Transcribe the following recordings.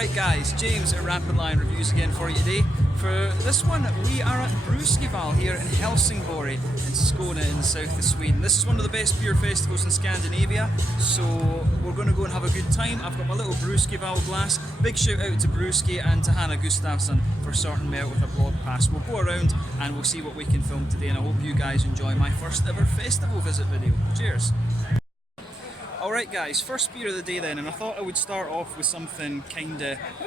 Alright guys, James at RampantLionReviews again for you today. For this one, we are at Brewskival here in Helsingborg in Skåne in the south of Sweden. This is one of the best beer festivals in Scandinavia, so we're going to go and have a good time. I've got my little Brewskival glass. Big shout out to Brewski and to Hannah Gustafsson for sorting me out with a blog pass. We'll go around and we'll see what we can film today, and I hope you guys enjoy my first ever festival visit video. Cheers! Alright guys, first beer of the day then, and I thought I would start off with something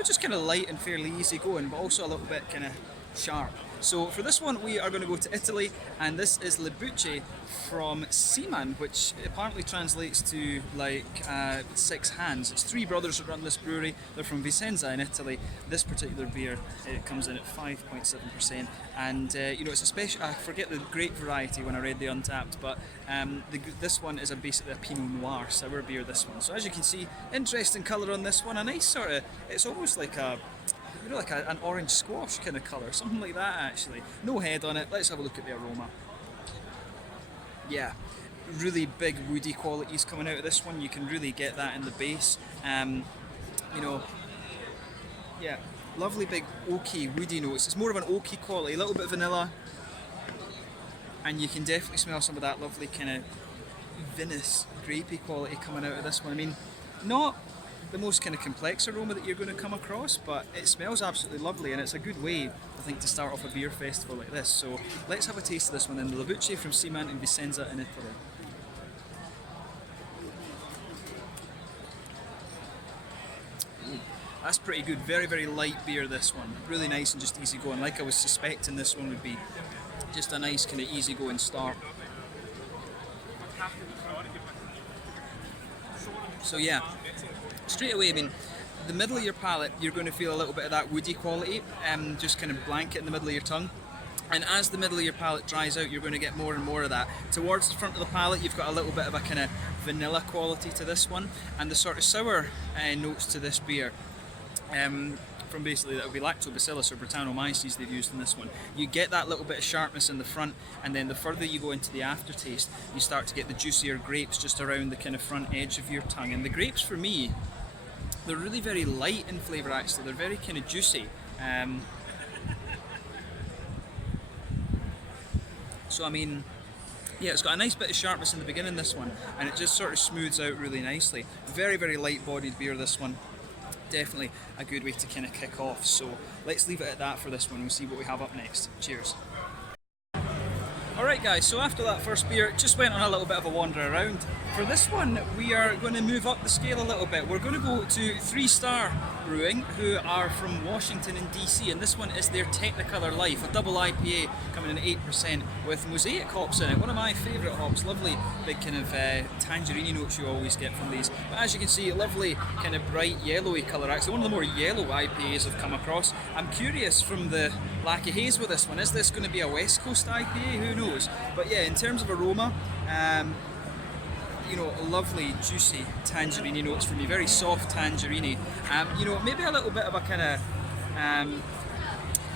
just kind of light and fairly easy going, but also a little bit kind of sharp. So for this one we are going to go to Italy, and this is Lit Buchi from Seaman, which apparently translates to like 6 hands. It's 3 brothers that run this brewery. They're from Vicenza in Italy. This particular beer, it comes in at 5.7%, and you know, it's a special, I forget the grape variety when I read the Untappd, but this one is basically a Pinot Noir sour beer, this one. So as you can see, interesting colour on this one, a nice sort of, it's almost like a, you know, like an orange squash kind of colour, something like that actually. No head on it. Let's have a look at the aroma. Yeah, really big woody qualities coming out of this one. You can really get that in the base. You know, yeah, lovely big oaky woody notes. It's more of an oaky quality, a little bit of vanilla, and you can definitely smell some of that lovely kind of vinous, grapey quality coming out of this one. I mean, not the most kind of complex aroma that you're going to come across, but it smells absolutely lovely, and it's a good way, I think, to start off a beer festival like this. So let's have a taste of this one then, the Lit Buchi from Seaman in Vicenza in Italy. Ooh, that's pretty good, very, very light beer this one, really nice and just easy going. Like I was suspecting, this one would be just a nice kind of easy going start. So yeah, straight away, I mean, the middle of your palate, you're going to feel a little bit of that woody quality, just kind of blanket in the middle of your tongue. And as the middle of your palate dries out, you're going to get more and more of that. Towards the front of the palate, you've got a little bit of a kind of vanilla quality to this one, and the sort of sour notes to this beer. From basically, that would be lactobacillus or Brettanomyces they've used in this one. You get that little bit of sharpness in the front, and then the further you go into the aftertaste, you start to get the juicier grapes just around the kind of front edge of your tongue. And the grapes, for me, they're really very light in flavour actually, they're very kind of juicy. So I mean, yeah, it's got a nice bit of sharpness in the beginning, this one, and it just sort of smooths out really nicely. Very, very light bodied beer, this one. Definitely a good way to kind of kick off. So let's leave it at that for this one. We'll see what we have up next. Cheers. Alright guys, so after that first beer, just went on a little bit of a wander around. For this one, we are going to move up the scale a little bit. We're going to go to 3 Star Brewing, who are from Washington and DC, and this one is their Technicolor Life, a double IPA coming in at 8% with mosaic hops in it. One of my favourite hops, lovely big kind of tangerine notes you always get from these. But as you can see, lovely kind of bright yellowy colour, actually one of the more yellow IPAs I've come across. I'm curious from the lack of haze with this one, is this going to be a West Coast IPA? Who knows? But yeah, in terms of aroma, you know, lovely juicy tangerine notes for me, very soft tangerine. You know, maybe a little bit of a kind of,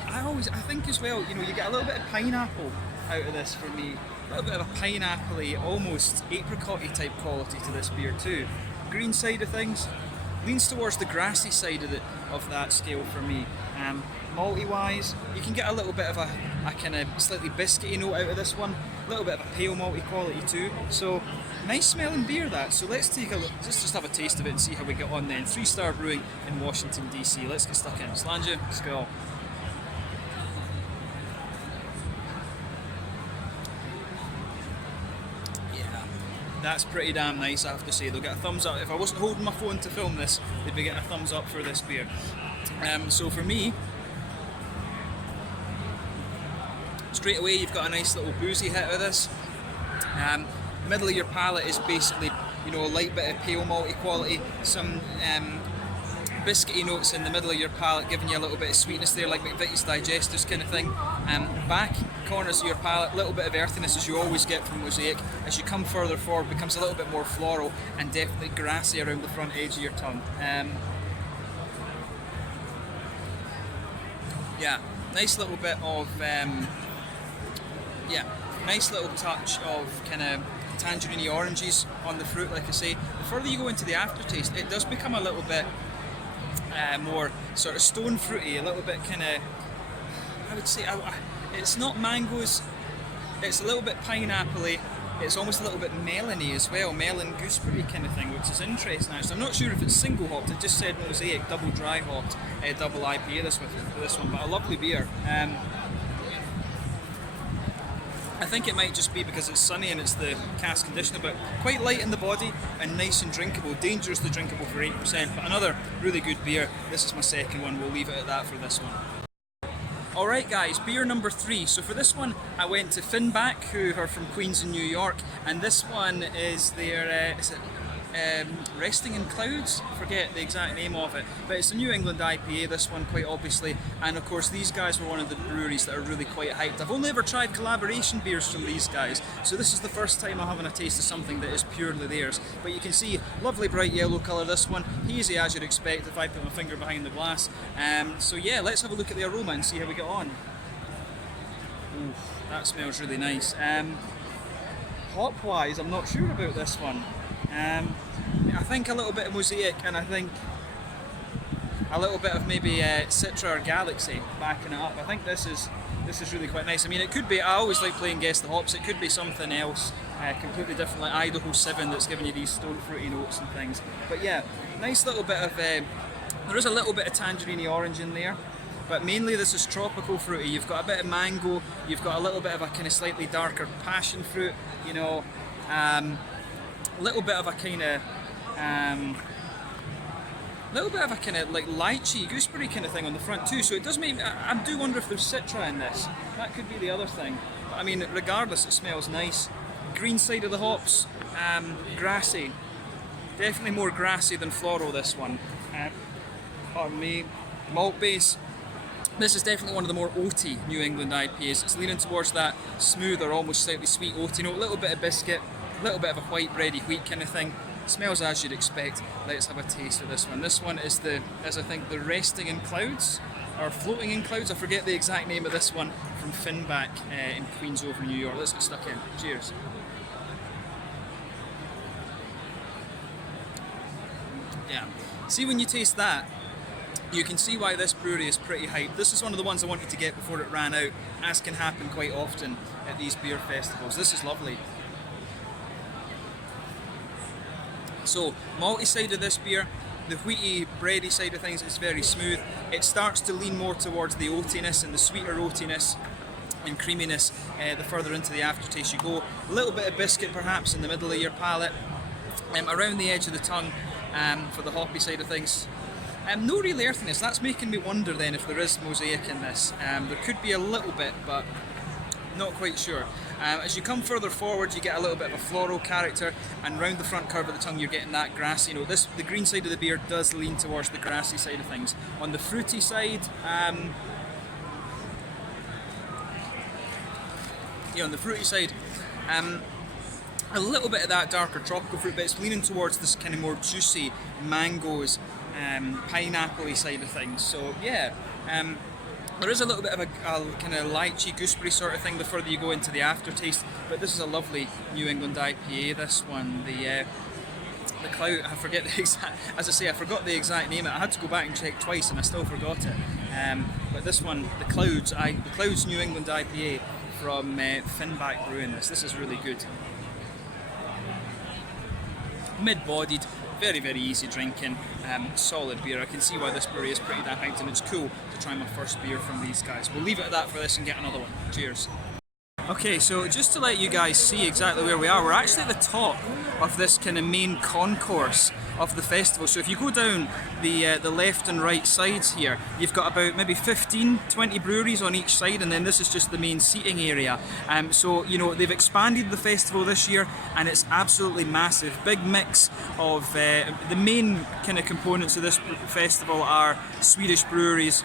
I think as well, you know, you get a little bit of pineapple out of this for me. A little bit of a pineapple-y, almost apricot-y type quality to this beer too. Green side of things leans towards the grassy side of that scale for me. Malty wise, you can get a little bit of a kind of slightly biscuity note out of this one, a little bit of a pale malty quality too. So nice smelling beer that. So let's take a look, just have a taste of it and see how we get on then. 3 Star Brewing in Washington DC. Let's get stuck in. Slange, skål. Yeah, that's pretty damn nice, I have to say. They'll get a thumbs up. If I wasn't holding my phone to film this, they'd be getting a thumbs up for this beer. So for me, straight away you've got a nice little boozy hit of this. Middle of your palate is basically, you know, a light bit of pale malty quality, some biscuity notes in the middle of your palate, giving you a little bit of sweetness there, like McVitie's Digestives kind of thing. Back corners of your palate, a little bit of earthiness as you always get from mosaic. As you come further forward, it becomes a little bit more floral and definitely grassy around the front edge of your tongue. Yeah, nice little bit of, yeah, nice little touch of kind of tangerine oranges on the fruit, like I say. The further you go into the aftertaste, it does become a little bit more sort of stone fruity, a little bit kind of, I would say, it's not mangoes, it's a little bit pineapple-y, it's almost a little bit melony as well, melon gooseberry kind of thing, which is interesting actually. I'm not sure if it's single hopped, it just said Mosaic double dry hopped, double IPA this one, but a lovely beer. I think it might just be because it's sunny and it's the cask conditioner, but quite light in the body and nice and drinkable, dangerously drinkable for 8%, but another really good beer. This is my second one, we'll leave it at that for this one. Alright guys, beer number 3. So for this one I went to Finnback, who are from Queens in New York, and this one is their, Resting in Clouds? I forget the exact name of it, but it's a New England IPA, this one quite obviously, and of course these guys were one of the breweries that are really quite hyped. I've only ever tried collaboration beers from these guys, so this is the first time I'm having a taste of something that is purely theirs. But you can see, lovely bright yellow colour this one, hazy as you'd expect if I put my finger behind the glass. So yeah, let's have a look at the aroma and see how we get on. Ooh, that smells really nice. Hop wise, I'm not sure about this one. I think a little bit of Mosaic, and I think a little bit of maybe Citra or Galaxy backing it up. I think this is really quite nice. I mean, it could be, I always like playing Guess the Hops, it could be something else completely different, like Idaho 7 that's giving you these stone fruity notes and things. But yeah, nice little bit of, there is a little bit of tangerine orange in there, but mainly this is tropical fruity. You've got a bit of mango, you've got a little bit of a kind of slightly darker passion fruit, you know, a little bit of a kind of like lychee, gooseberry kind of thing on the front too. So it does make, I do wonder if there's citra in this. That could be the other thing. But I mean, regardless, it smells nice. Green side of the hops, grassy. Definitely more grassy than floral, this one. Pardon me. Malt base. This is definitely one of the more oaty New England IPAs. It's leaning towards that smooth or almost slightly sweet oaty note. A little bit of biscuit, a little bit of a white bready wheat kind of thing. Smells as you'd expect. Let's have a taste of this one. This one is I think the Resting in Clouds, or Floating in Clouds. I forget the exact name of this one, from Finnback in Queens over New York. Let's get stuck in. Cheers. Yeah. See, when you taste that, you can see why this brewery is pretty hyped. This is one of the ones I wanted to get before it ran out, as can happen quite often at these beer festivals. This is lovely. So, malty side of this beer, the wheaty, bready side of things is very smooth. It starts to lean more towards the oatiness and the sweeter oatiness and creaminess the further into the aftertaste you go. A little bit of biscuit perhaps in the middle of your palate, around the edge of the tongue for the hoppy side of things. No real earthiness. That's making me wonder then if there is Mosaic in this. There could be a little bit, but not quite sure. As you come further forward, you get a little bit of a floral character, and round the front curve of the tongue, you're getting that grassy note. The green side of the beer does lean towards the grassy side of things. On the fruity side, a little bit of that darker tropical fruit, but it's leaning towards this kind of more juicy mangoes, pineapple-y side of things. So yeah. There is a little bit of a kind of lychee gooseberry sort of thing the further you go into the aftertaste, but this is a lovely New England IPA. This one, the Cloud, I forget the exact, as I say, I forgot the exact name. I had to go back and check twice, and I still forgot it. But this one, the Clouds New England IPA from Finnback Brewing. This is really good. Mid-bodied. Very, very easy drinking, solid beer. I can see why this brewery is pretty damn hyped, and it's cool to try my first beer from these guys. We'll leave it at that for this and get another one. Cheers. Okay, so just to let you guys see exactly where we are, we're actually at the top of this kind of main concourse of the festival. So if you go down the left and right sides here, you've got about maybe 15, 20 breweries on each side, and then this is just the main seating area. So, you know, they've expanded the festival this year, and it's absolutely massive. Big mix of, the main kind of components of this festival are Swedish breweries,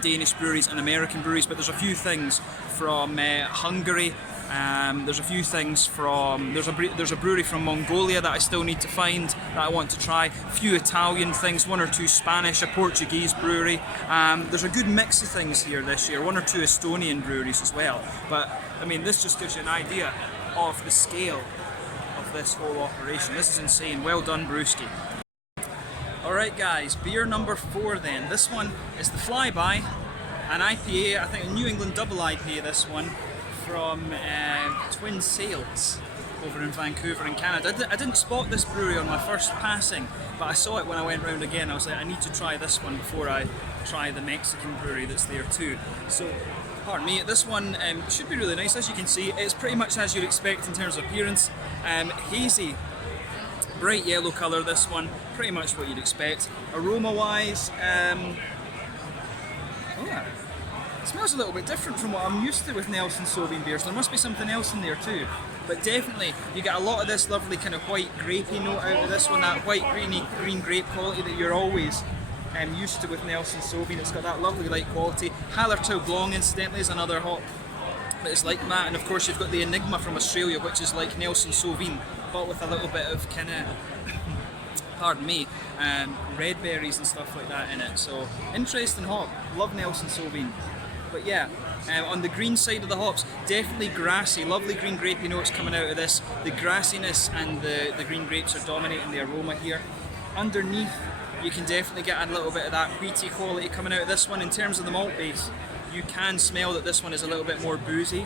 Danish breweries and American breweries, but there's a few things from Hungary. There's a few things from, there's a brewery from Mongolia that I still need to find, that I want to try. A few Italian things, one or two Spanish, a Portuguese brewery. There's a good mix of things here this year, one or two Estonian breweries as well. But I mean, this just gives you an idea of the scale of this whole operation. This is insane. Well done, Brewski. Alright guys, beer number 4 then. This one is the Flyby, an IPA, I think a New England double IPA this one, from Twin Sails over in Vancouver in Canada. I didn't spot this brewery on my first passing, but I saw it when I went round again. I was like, I need to try this one before I try the Mexican brewery that's there too. So, pardon me, this one should be really nice. As you can see, it's pretty much as you'd expect in terms of appearance. Hazy, bright yellow colour this one, pretty much what you'd expect. Aroma wise, it smells a little bit different from what I'm used to with Nelson Sauvin beers. There must be something else in there too. But definitely, you get a lot of this lovely kind of white grapey note out of this one, that white green grape quality that you're always used to with Nelson Sauvin. It's got that lovely light quality. Hallertau Blanc, incidentally, is another hop that is like that. And of course, you've got the Enigma from Australia, which is like Nelson Sauvin, but with a little bit of kind of, pardon me, red berries and stuff like that in it. So, interesting hop. Love Nelson Sauvin. But yeah, on the green side of the hops, definitely grassy, lovely green grapey notes coming out of this. The grassiness and the green grapes are dominating the aroma here. Underneath, you can definitely get a little bit of that wheaty quality coming out of this one. In terms of the malt base, you can smell that this one is a little bit more boozy,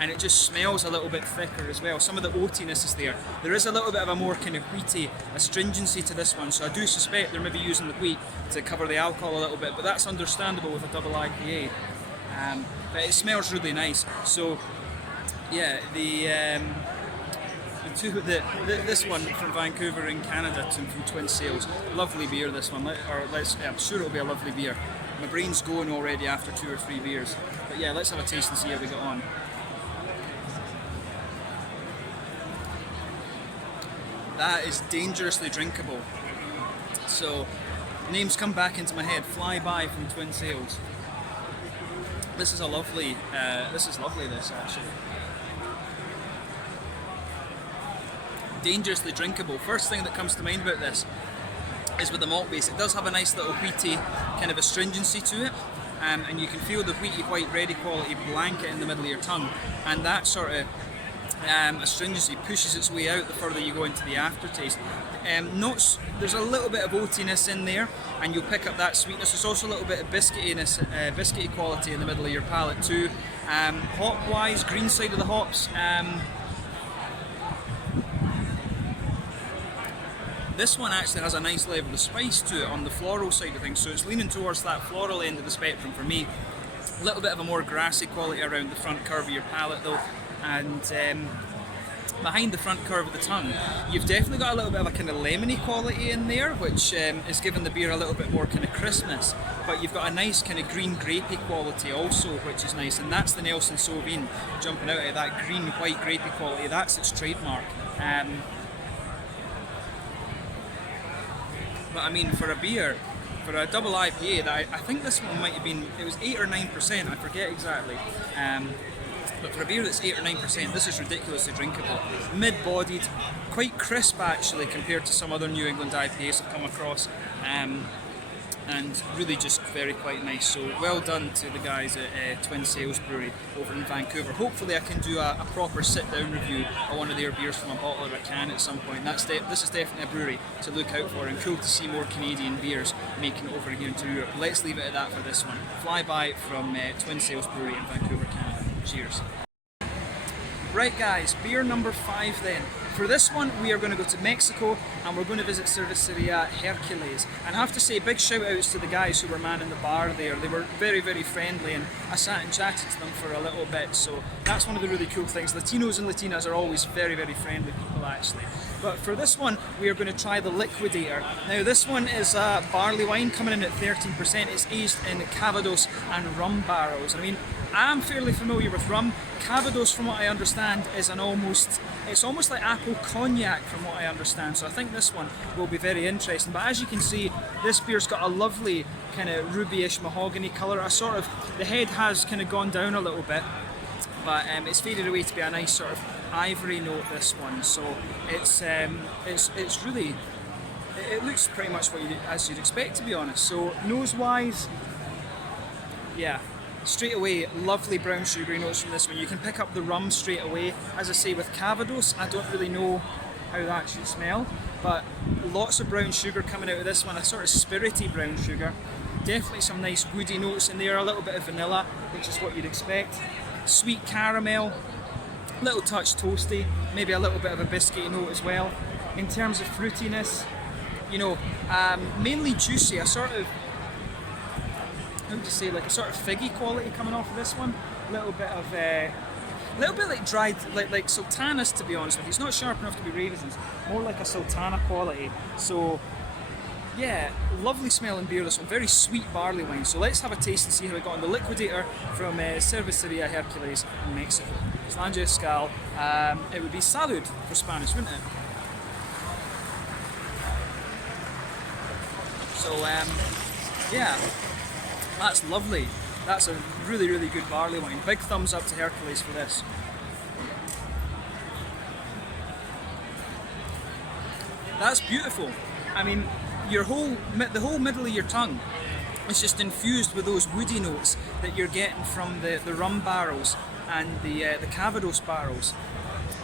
and it just smells a little bit thicker as well. Some of the oatiness is there. There is a little bit of a more kind of wheaty astringency to this one, so I do suspect they're maybe using the wheat to cover the alcohol a little bit, but that's understandable with a double IPA. But it smells really nice. So yeah, this one from Vancouver in Canada from Twin Sails, lovely beer this one. I'm sure it'll be a lovely beer. My brain's going already after 2 or 3 beers. But yeah, let's have a taste and see how we get on. That is dangerously drinkable. So names come back into my head. Flyby from Twin Sails. This is a lovely, this actually. Dangerously drinkable. First thing that comes to mind about this is with the malt base. It does have a nice little wheaty kind of astringency to it, and you can feel the wheaty white ready quality blanket in the middle of your tongue, and that sort of astringency pushes its way out the further you go into the aftertaste. Notes, there's a little bit of oatiness in there, and you'll pick up that sweetness. There's also a little bit of biscuitiness, biscuity quality in the middle of your palate too. Hop wise, green side of the hops, this one actually has a nice level of spice to it on the floral side of things, so it's leaning towards that floral end of the spectrum for me. A little bit of a more grassy quality around the front curve of your palate though, and behind the front curve of the tongue, you've definitely got a little bit of a kind of lemony quality in there, which is giving the beer a little bit more kind of crispness, but you've got a nice kind of green grapey quality also, which is nice, and that's the Nelson Sauvin jumping out of that green white grapey quality. That's its trademark. But I mean, for a beer, for a double IPA, that I think this one might have been, it was 8 or 9%, I forget exactly. But for a beer that's 8 or 9%, this is ridiculously drinkable. Mid-bodied, quite crisp actually compared to some other New England IPAs I've come across. And really just quite nice. So well done to the guys at Twin Sails Brewery over in Vancouver. Hopefully I can do a proper sit-down review of one of their beers from a bottle or a can at some point. This is definitely a brewery to look out for, and cool to see more Canadian beers making it over here into Europe. Let's leave it at that for this one. Flyby from Twin Sails Brewery in Vancouver, Canada. Cheers. Right guys, beer number 5 then. For this one, we are going to go to Mexico and we're going to visit Cerveceria Hercules. And I have to say big shout outs to the guys who were manning the bar there. They were very, very friendly, and I sat and chatted to them for a little bit. So that's one of the really cool things. Latinos and Latinas are always very, very friendly people actually. But for this one, we are going to try the Liquidator. Now this one is a barley wine coming in at 13%. It's aged in Cavados and rum barrels. I mean, I'm fairly familiar with rum. Cavados, from what I understand, is it's almost like apple cognac from what I understand. So I think this one will be very interesting. But as you can see, this beer's got a lovely kind of rubyish mahogany colour. The head has kind of gone down a little bit, but it's faded away to be a nice sort of ivory note, this one. So it's really, it looks pretty much as you'd expect, to be honest. So nose wise, yeah, straight away lovely brown sugary notes from this one. You can pick up the rum straight away. As I say, with Cavados, I don't really know how that should smell. but lots of brown sugar coming out of this one, a sort of spirity brown sugar. Definitely some nice woody notes in there, a little bit of vanilla, which is what you'd expect. Sweet caramel, little touch toasty, maybe a little bit of a biscuity note as well. In terms of fruitiness, you know, mainly juicy, a sort of, how would you say, like a sort of figgy quality coming off of this one. A little bit like dried, like sultanas, to be honest with you. It's not sharp enough to be raisins, more like a sultana quality. So yeah, lovely smelling beer this one, very sweet barley wine. So let's have a taste and see how it got on the liquidator from Cerveceria Hercules in Mexico. Slange Escal, it would be salud for Spanish, wouldn't it? So yeah, that's lovely. That's a really, really good barley wine. Big thumbs up to Hercules for this. That's beautiful. I mean, the whole middle of your tongue is just infused with those woody notes that you're getting from the rum barrels and the Cavados barrels.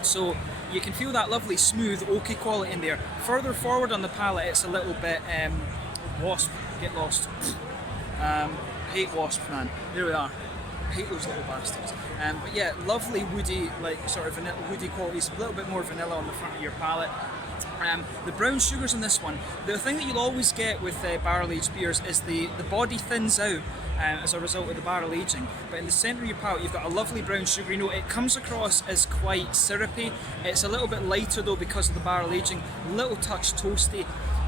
So you can feel that lovely, smooth, oaky quality in there. Further forward on the palate, it's a little bit wasp. Get lost. Hate wasps, man. There we are. I hate those little bastards. But yeah, lovely woody, like sort of vanilla, woody qualities. A little bit more vanilla on the front of your palate. The brown sugars in this one, the thing that you'll always get with barrel-aged beers is the body thins out as a result of the barrel aging. But in the centre of your palate, you've got a lovely brown sugary note. It comes across as quite syrupy. It's a little bit lighter though because of the barrel aging. Little touch toasty.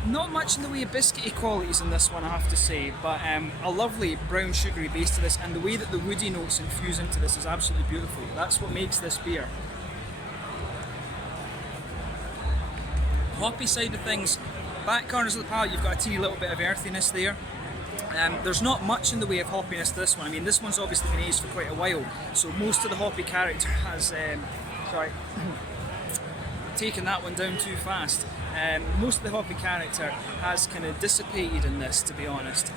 Not much in the way of biscuity qualities in this one, I have to say, but a lovely brown sugary base to this, and the way that the woody notes infuse into this is absolutely beautiful. That's what makes this beer. Hoppy side of things, back corners of the palate, you've got a teeny little bit of earthiness there. There's not much in the way of hoppiness to this one. I mean, this one's obviously been aged for quite a while, so most of the hoppy character has, taken that one down too fast. Most of the hoppy character has kind of dissipated in this, to be honest.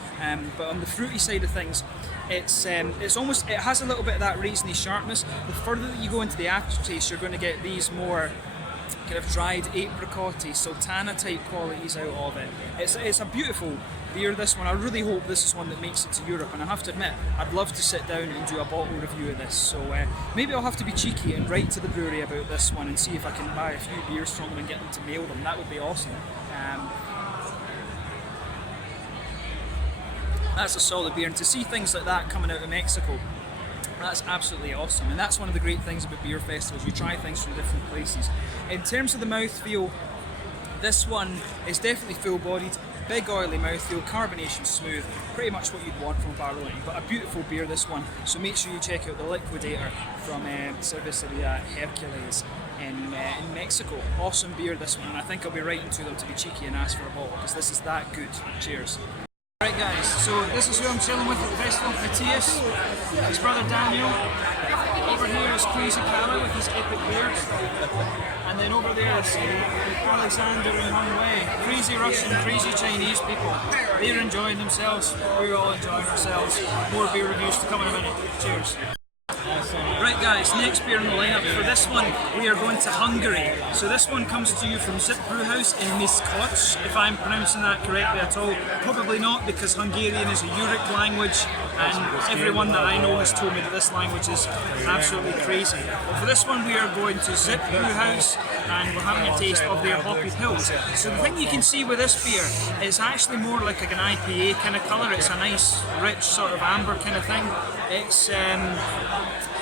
But on the fruity side of things, it has a little bit of that raisiny sharpness. The further that you go into the aftertaste, you're going to get these more kind of dried apricotty, sultana type qualities out of it. It's a beautiful beer, this one. I really hope this is one that makes it to Europe, and I have to admit, I'd love to sit down and do a bottle review of this. So maybe I'll have to be cheeky and write to the brewery about this one and see if I can buy a few beers from them and get them to mail them. That would be awesome. That's a solid beer, and to see things like that coming out of Mexico, that's absolutely awesome. And that's one of the great things about beer festivals, you try things from different places. In terms of the mouthfeel, this one is definitely full-bodied, big oily mouthfeel, carbonation smooth, pretty much what you'd want from a barley wine, but a beautiful beer this one. So make sure you check out the Liquidator from Cerveceria Hercules in Mexico. Awesome beer this one, and I think I'll be writing to them to be cheeky and ask for a bottle, because this is that good. Cheers. Alright guys, so this is who I'm chilling with at the festival. Matthias, his brother Daniel, over here is Crazy Cala with his epic beer, and then over there is Alexander and Hung Wei. Crazy Russian, crazy Chinese people. They're enjoying themselves, we're all enjoying ourselves. More beer reviews to come in a minute. Cheers. Right guys, next beer in the lineup. For this one, we are going to Hungary. So this one comes to you from Zip Brewhouse in Miskolc, if I'm pronouncing that correctly at all. Probably not, because Hungarian is a Uric language, and everyone that I know has told me that this language is absolutely crazy. But for this one, we are going to Zip Brewhouse, and we're having a taste of their hoppy pills. So the thing you can see with this beer is actually more like an IPA kind of colour. It's a nice, rich, sort of amber kind of thing. It's,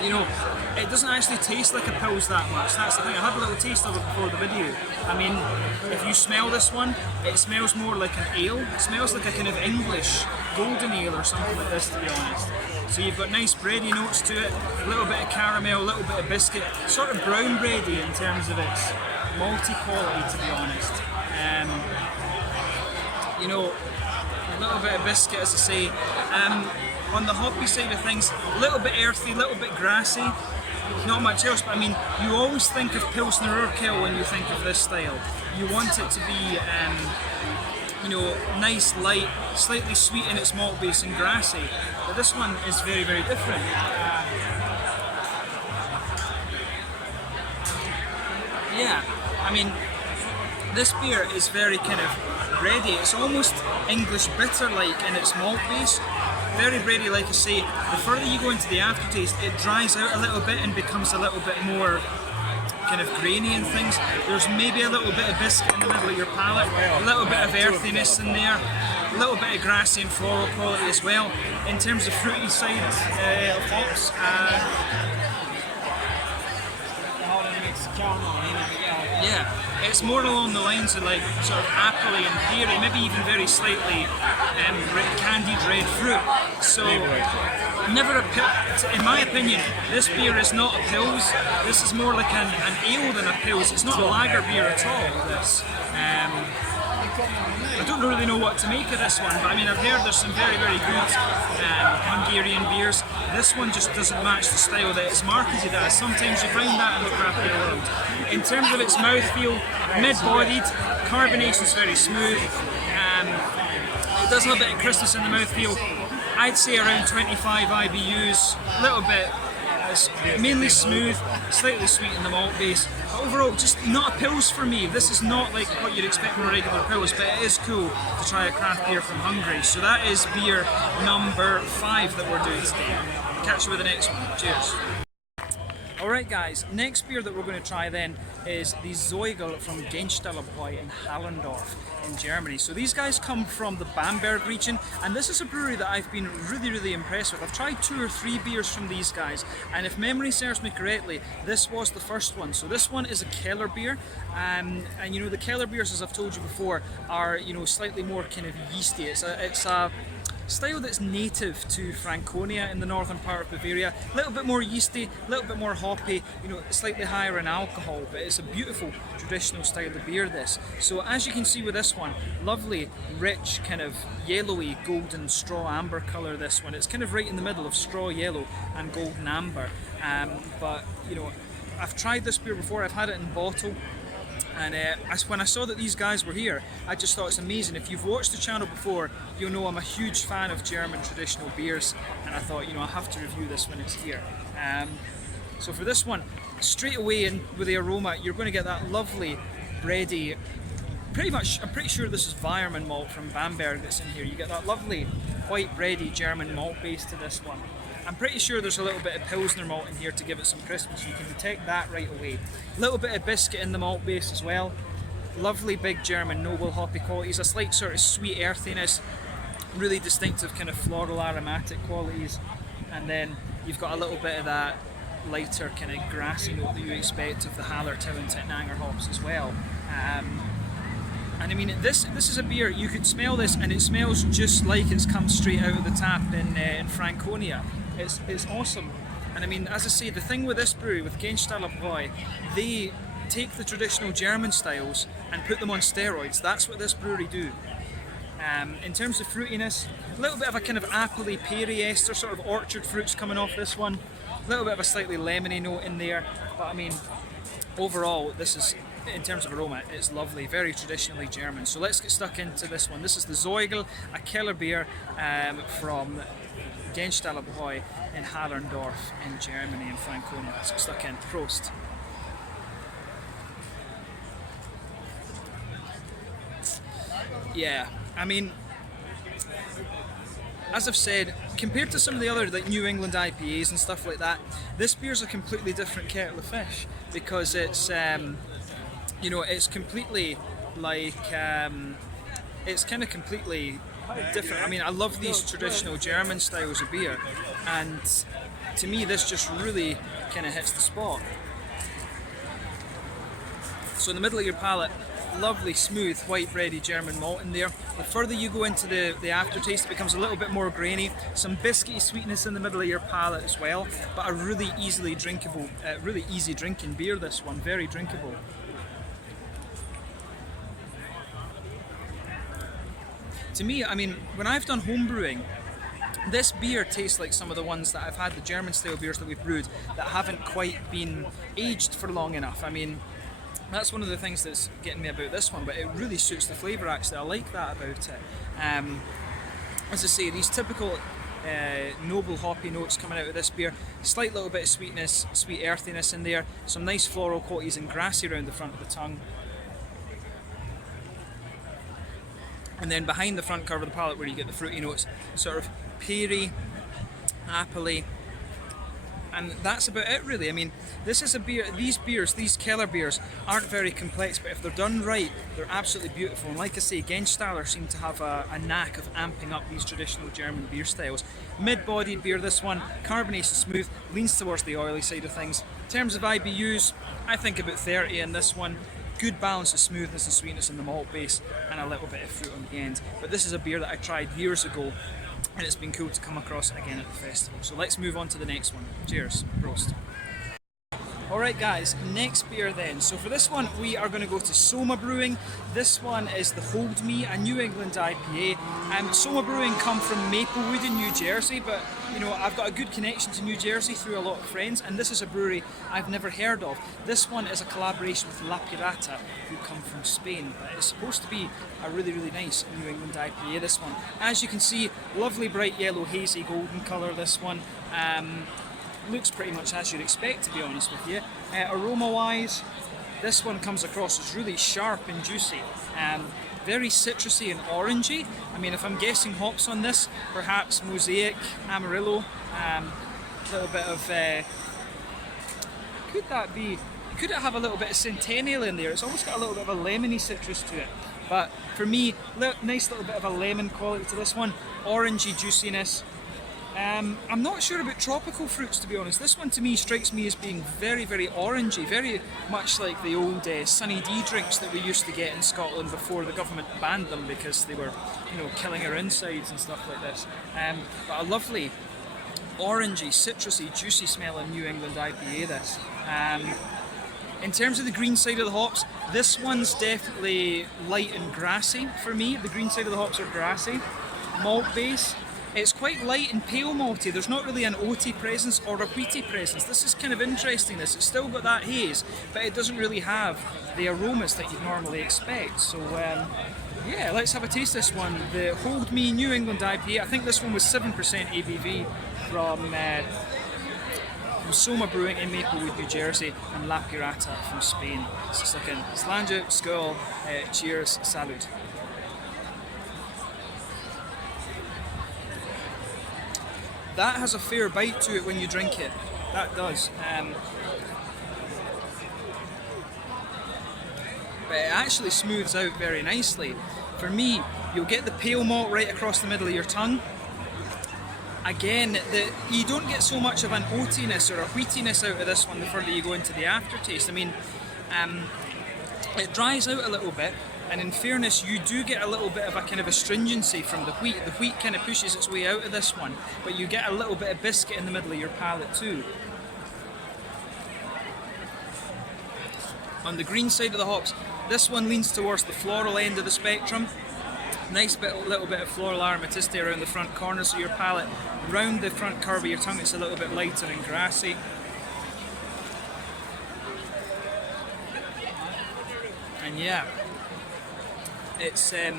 you know, it doesn't actually taste like a Pils that much. That's the thing. I had a little taste of it before the video. I mean, if you smell this one, it smells more like an ale. It smells like a kind of English golden ale or something like this, to be honest. So you've got nice bready notes to it, a little bit of caramel, a little bit of biscuit, sort of brown bready in terms of its malty quality, to be honest. You know, a little bit of biscuit, as I say. On the hoppy side of things, a little bit earthy, a little bit grassy, not much else, but I mean, you always think of Pilsner Urquell when you think of this style. You want it to be, you know, nice, light, slightly sweet in its malt base and grassy, but this one is very, very different. Yeah, I mean, This beer is very kind of bready. It's almost English bitter-like in its malt base. Very bready, like I say. The further you go into the aftertaste, it dries out a little bit and becomes a little bit more kind of grainy and things. There's maybe a little bit of biscuit in the middle of your palate, a little bit of earthiness in there, a little bit of grassy and floral quality as well. In terms of fruity side of hops, yeah, it's more along the lines of like sort of apple-y and peary, maybe even very slightly candied red fruit. So never a in my opinion, this beer is not a pils. This is more like an ale than a pils. It's not a lager beer at all. This. I don't really know what to make of this one, but I mean, I've heard there's some very, very good Hungarian beers. This one just doesn't match the style that it's marketed as. Sometimes you find that in the craft beer world. In terms of its mouthfeel, mid-bodied, carbonation's very smooth. It does have a bit of crispness in the mouthfeel. I'd say around 25 IBUs, a little bit. It's mainly smooth, slightly sweet in the malt base. But overall, just not a pils for me. This is not like what you'd expect from a regular pils, but it is cool to try a craft beer from Hungary. So that is beer number 5 that we're doing today. Catch you with the next one. Cheers. Alright guys, next beer that we're going to try then is the Zeugel from Genstallebräu in Hallendorf in Germany. So these guys come from the Bamberg region, and this is a brewery that I've been really impressed with. I've tried 2 or 3 beers from these guys, and if memory serves me correctly, this was the first one. So this one is a Keller beer, and you know, the Keller beers, as I've told you before, are, you know, slightly more kind of yeasty. It's a style that's native to Franconia in the northern part of Bavaria. A little bit more yeasty, a little bit more hoppy, you know, slightly higher in alcohol, but it's a beautiful traditional style of beer, this. So as you can see with this one, lovely, rich, kind of yellowy, golden straw amber colour, this one. It's kind of right in the middle of straw yellow and golden amber. But, you know, I've tried this beer before, I've had it in bottle. And when I saw that these guys were here, I just thought it's amazing. If you've watched the channel before, you'll know I'm a huge fan of German traditional beers, and I thought, you know, I have to review this when it's here. So for this one, straight away in with the aroma, you're going to get that lovely, bready, I'm pretty sure this is Weirmann malt from Bamberg that's in here. You get that lovely, white, bready German malt base to this one. I'm pretty sure there's a little bit of Pilsner malt in here to give it some crispness. You can detect that right away. A little bit of biscuit in the malt base as well. Lovely big German noble hoppy qualities. A slight sort of sweet earthiness. Really distinctive kind of floral aromatic qualities. And then you've got a little bit of that lighter kind of grassy note that you expect of the Hallertau and Tettnanger hops as well. And I mean, this is a beer, you could smell this and it smells just like it's come straight out of the tap in Franconia. It's awesome. And I mean, as I say, the thing with this brewery, with Genstallebräu, they take the traditional German styles and put them on steroids. That's what this brewery do. In terms of fruitiness, a little bit of a kind of appley, peary ester, sort of orchard fruits coming off this one. A little bit of a slightly lemony note in there. But I mean, overall, this is, in terms of aroma, it's lovely, very traditionally German. So let's get stuck into this one. This is the Zeugel, a Keller beer from Genstallebräu in Hallendorf in Germany, in Franconia. Let's get stuck in. Prost. Yeah, I mean, as I've said, compared to some of the other like New England IPAs and stuff like that, this beer's a completely different kettle of fish, because it's you know, it's completely like it's kind of completely different. I mean, I love these traditional German styles of beer, and to me this just really kind of hits the spot. So in the middle of your palate, lovely smooth white bready German malt in there. The further you go into the aftertaste, it becomes a little bit more grainy. Some biscuity sweetness in the middle of your palate as well, but a really easily drinkable, really easy drinking beer, this one, very drinkable. To me, I mean, when I've done home brewing, this beer tastes like some of the ones that I've had, the German style beers that we've brewed, that haven't quite been aged for long enough. I mean, that's one of the things that's getting me about this one, but it really suits the flavour actually. I like that about it. As I say, these typical noble hoppy notes coming out of this beer, slight little bit of sweetness, sweet earthiness in there, some nice floral qualities and grassy around the front of the tongue. And then behind the front curve of the palate where you get the fruity notes, sort of peary, appley, and that's about it really. I mean, this is a beer, these Keller beers aren't very complex, but if they're done right, they're absolutely beautiful. And like I say, Genstaller seem to have a knack of amping up these traditional German beer styles. Mid-bodied beer, this one, carbonated smooth, leans towards the oily side of things. In terms of IBUs, I think about 30 in this one. Good balance of smoothness and sweetness in the malt base, and a little bit of fruit on the end. But this is a beer that I tried years ago, and it's been cool to come across it again at the festival. So let's move on to the next one. Cheers. Prost. Alright guys, next beer then. So for this one we are going to go to Soma Brewing. This one is the Hold Me, a New England IPA. Soma Brewing come from Maplewood in New Jersey, but you know, I've got a good connection to New Jersey through a lot of friends, and this is a brewery I've never heard of. This one is a collaboration with La Pirata, who come from Spain, but it's supposed to be a really, really nice New England IPA, this one. As you can see, lovely bright yellow, hazy, golden colour, this one. Looks pretty much as you'd expect, to be honest with you. Aroma-wise, this one comes across as really sharp and juicy. Very citrusy and orangey. I mean, if I'm guessing hops on this, perhaps Mosaic, Amarillo, a little bit of... could that be... Could it have a little bit of Centennial in there? It's almost got a little bit of a lemony citrus to it. But for me, nice little bit of a lemon quality to this one. Orangey juiciness. I'm not sure about tropical fruits, to be honest. This one to me strikes me as being very, very orangey, very much like the old Sunny D drinks that we used to get in Scotland before the government banned them because they were, you know, killing our insides and stuff like this. But a lovely orangey, citrusy, juicy smelling New England IPA this. In terms of the green side of the hops, this one's definitely light and grassy for me. The green side of the hops are grassy. Malt base. It's quite light and pale malty. There's not really an oaty presence or a wheaty presence. This is kind of interesting, this. It's still got that haze, but it doesn't really have the aromas that you'd normally expect. So, yeah, let's have a taste of this one. The Hold Me New England IPA. I think this one was 7% ABV from Soma Brewing in Maplewood, New Jersey, and La Pirata from Spain. So it's like a Slanja, Skull, cheers, salud. That has a fair bite to it when you drink it. That does. But it actually smooths out very nicely. For me, you'll get the pale malt right across the middle of your tongue. Again, you don't get so much of an oatiness or a wheatiness out of this one the further you go into the aftertaste. I mean, it dries out a little bit. And in fairness, you do get a little bit of a kind of astringency from the wheat. The wheat kind of pushes its way out of this one, but you get a little bit of biscuit in the middle of your palate too. On the green side of the hops, this one leans towards the floral end of the spectrum. Nice little bit of floral aromaticity around the front corners of your palate. Round the front curve of your tongue, it's a little bit lighter and grassy. And yeah. It's I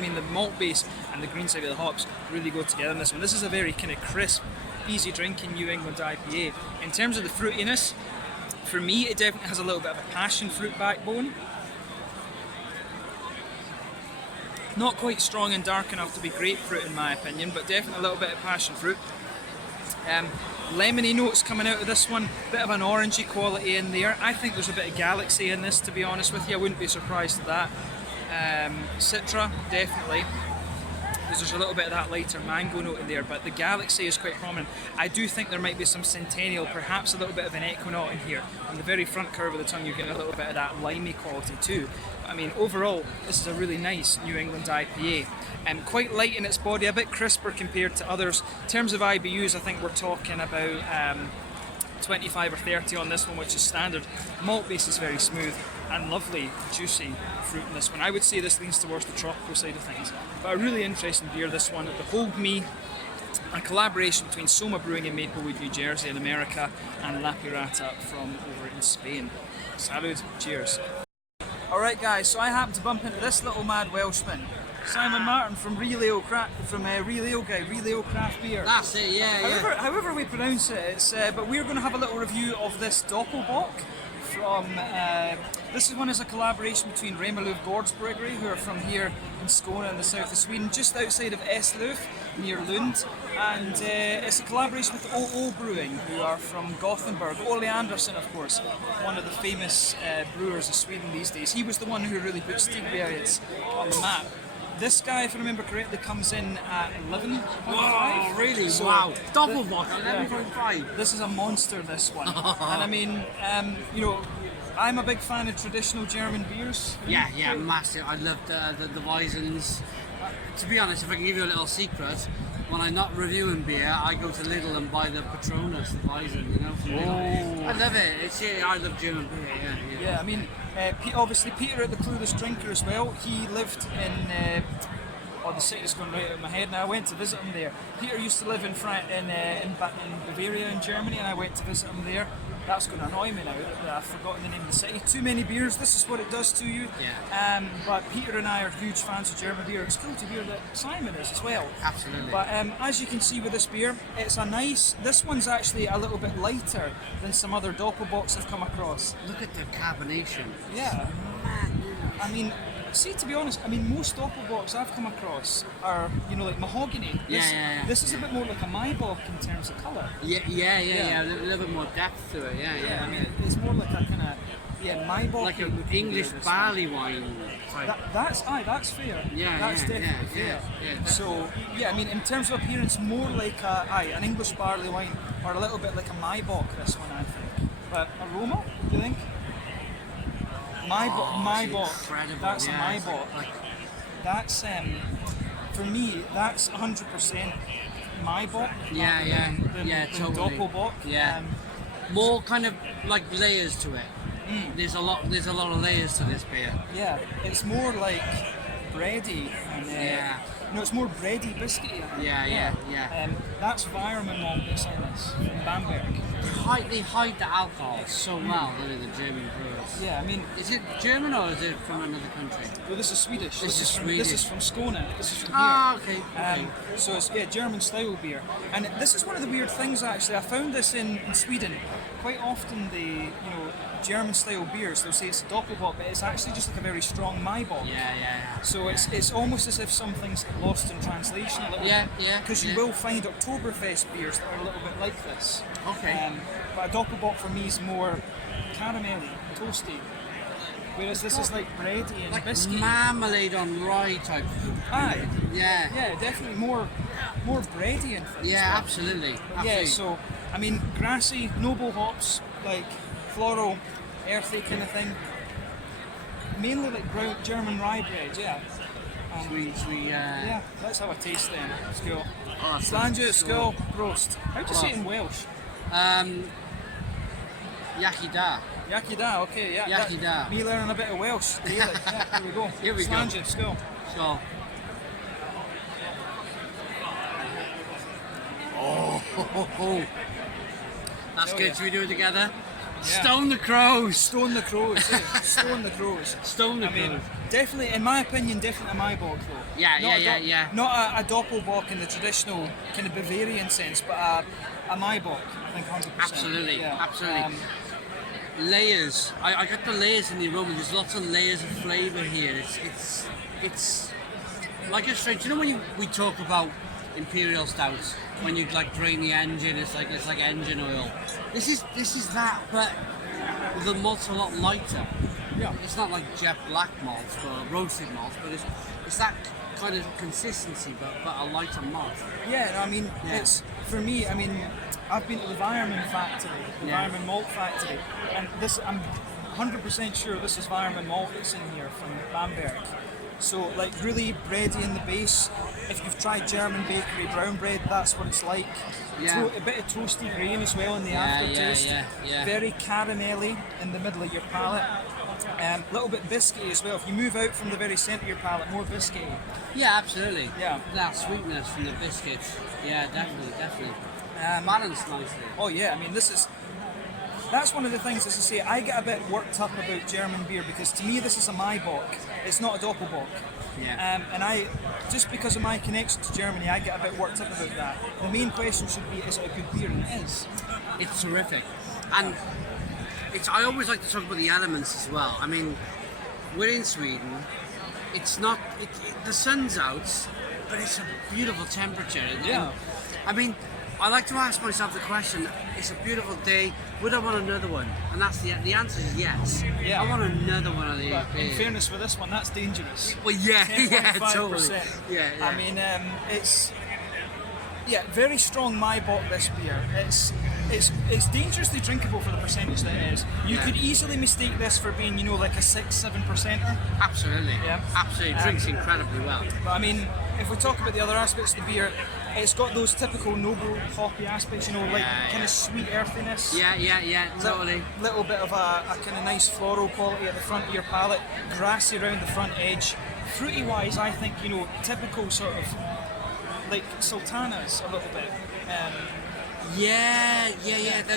mean, the malt base and the green side of the hops really go together in this one. This is a very kind of crisp, easy drinking New England IPA. In terms of the fruitiness, for me it definitely has a little bit of a passion fruit backbone. Not quite strong and dark enough to be grapefruit in my opinion, but definitely a little bit of passion fruit. Lemony notes coming out of this one, bit of an orangey quality in there. I think there's a bit of galaxy in this, to be honest with you. I wouldn't be surprised at that. Citra, definitely. There's a little bit of that lighter mango note in there, but the galaxy is quite prominent. I do think there might be some Centennial, perhaps a little bit of an Equinaut in here. On the very front curve of the tongue, you're getting a little bit of that limey quality too. I mean, overall, this is a really nice New England IPA. Quite light in its body, a bit crisper compared to others. In terms of IBUs, I think we're talking about 25 or 30 on this one, which is standard. Malt base is very smooth and lovely, juicy fruit in this one. I would say this leans towards the tropical side of things. But a really interesting beer, this one. The Hold Me, a collaboration between Soma Brewing in Maplewood, New Jersey in America, and La Pirata from over in Spain. Salud, cheers. Alright guys, so I happened to bump into this little mad Welshman, Simon Martin from Releo Craft Beer. That's it, yeah. However we pronounce it, but we're going to have a little review of this doppelbock from, this one is a collaboration between Remelöv Gårdsbryggeri, who are from here in Skåne in the south of Sweden, just outside of Eslöv, near Lund. And it's a collaboration with OO Brewing, who are from Gothenburg. Ole Andersson, of course, one of the famous brewers of Sweden these days. He was the one who really put Stigberget on the map. This guy, if I remember correctly, comes in at 11.5. Oh, really? So, wow. Doppelbock, 11.5. This is a monster, this one. And I mean, you know, I'm a big fan of traditional German beers. Yeah, massive. I love the Weissens. To be honest, if I can give you a little secret, when I'm not reviewing beer, I go to Lidl and buy the Patronus, the Weizen, you know, from Lidl. I love it. I love German beer, Yeah, I mean, obviously Peter at the Clueless Drinker as well. He lived in, the city's going right out of my head now. I went to visit him there. Peter used to live in Bavaria in Germany, and I went to visit him there. That's going to annoy me now that I've forgotten the name of the city. Too many beers, this is what it does to you. Yeah. But Peter and I are huge fans of German beer. It's cool to hear that Simon is as well. Absolutely. But as you can see with this beer, it's a nice, this one's actually a little bit lighter than some other doppelbocks I've come across. Look at the carbonation. Yeah. I mean, see, to be honest, I mean, most doppelbocks I've come across are, you know, like mahogany. This is a bit more like a Maibock in terms of colour. Yeah. A little bit more depth to it. Yeah. I mean, it's more like a kind of, Maibock. Like an English barley wine. That's fair. That's definitely fair. Yeah, so, I mean, in terms of appearance, more like an English barley wine, or a little bit like a Maibock, this one, I think. But aroma, do you think? Maibock. That's a Maibock. That's for me. That's 100% Maibock. Totally. Doppelbock. Yeah. More kind of like layers to it. There's a lot of layers to this beer. Yeah, it's more like bready and it's more bready biscuity. Yeah. That's Weirmann malt that's in this from Bamberg. They hide the alcohol so well, don't they, the German brewers? Yeah, I mean, is it German or is it from another country? Well, this is Swedish. This is from Skåne. This is from here. Ah, okay. So it's German style beer, and this is one of the weird things actually. I found this in Sweden. Quite often the German style beers, they'll say it's a doppelbock, but it's actually just like a very strong Maibock. Yeah. So it's almost as if some things get lost in translation a little bit. Because you will find Oktoberfest beers that are a little bit like this. Okay. But a doppelbock for me is more caramelly, toasty. Whereas this is like bready and like biscuity. Marmalade on rye type. Aye. Yeah, definitely more bready and things. Yeah, absolutely. Yeah, so I mean, grassy, noble hops, like floral, earthy kind of thing. Mainly like brown German rye bread, yeah. Sweet. Yeah, let's have a taste then. Skål. Oh, Slange, skål, prost. How do you say it in Welsh? Yaki da. Yaki da, okay, yeah. Yaki da. Me learning a bit of Welsh daily. Yeah, here we go. Here we go. Slange, skål. So. Oh. That's good. Yeah. Should we do it together? Yeah. Stone the crows. Stone the crows. Stone the crows. Stone the crows. I mean, definitely, in my opinion, definitely a Maibock though. Yeah. Not a doppelbock in the traditional kind of Bavarian sense, but a Maibock, I think 100%. Absolutely. Layers. I got the layers in the aroma. There's lots of layers of flavour here. It's like a straight. Do you know when we talk about imperial stouts, when you like drain the engine, it's like engine oil. This is that, but the malt's a lot lighter. Yeah. It's not like jet black malt or roasted malt, but it's that kind of consistency, but a lighter malt. Yeah, no, I mean, it's for me. I mean, I've been to the Weirmann factory, the Weirmann malt factory, and this I'm 100% sure this is Weirmann malt that's in here from Bamberg. So like really bready in the base. If you've tried German bakery brown bread, that's what it's like. Yeah. A bit of toasty grain as well in the aftertaste. Yeah. Very caramelly in the middle of your palate. A little bit biscuity as well. If you move out from the very centre of your palate, more biscuity. Yeah, absolutely. Yeah. That sweetness from the biscuits. Yeah, definitely. Balanced nicely. Oh yeah, I mean that's one of the things, as I say, I get a bit worked up about German beer because to me this is a Maibock, it's not a Doppelbock. Yeah. And I, just because of my connection to Germany, I get a bit worked up about that. The main question should be, is it a good beer? And it is. It's terrific. And I always like to talk about the elements as well. I mean, we're in Sweden. It's not. The sun's out, but it's a beautiful temperature. And, I mean, I like to ask myself the question: it's a beautiful day. Would I want another one? And that's the answer is yes. Yeah. I want another one of these. But in fairness, with this one, that's dangerous. Well, yeah, yeah, 10.5%. totally. Yeah. I mean, it's very strong Maibach, this beer. It's dangerously drinkable for the percentage that it is. You could easily mistake this for being, you know, like a 6-7%er. Absolutely. Yeah. Absolutely. Drinks incredibly well. But I mean, if we talk about the other aspects of the beer, it's got those typical noble hoppy aspects, you know, like kind of sweet earthiness. Yeah, totally. Little bit of a kind of nice floral quality at the front of your palate, grassy around the front edge. Fruity wise, I think, you know, typical sort of like sultanas a little bit.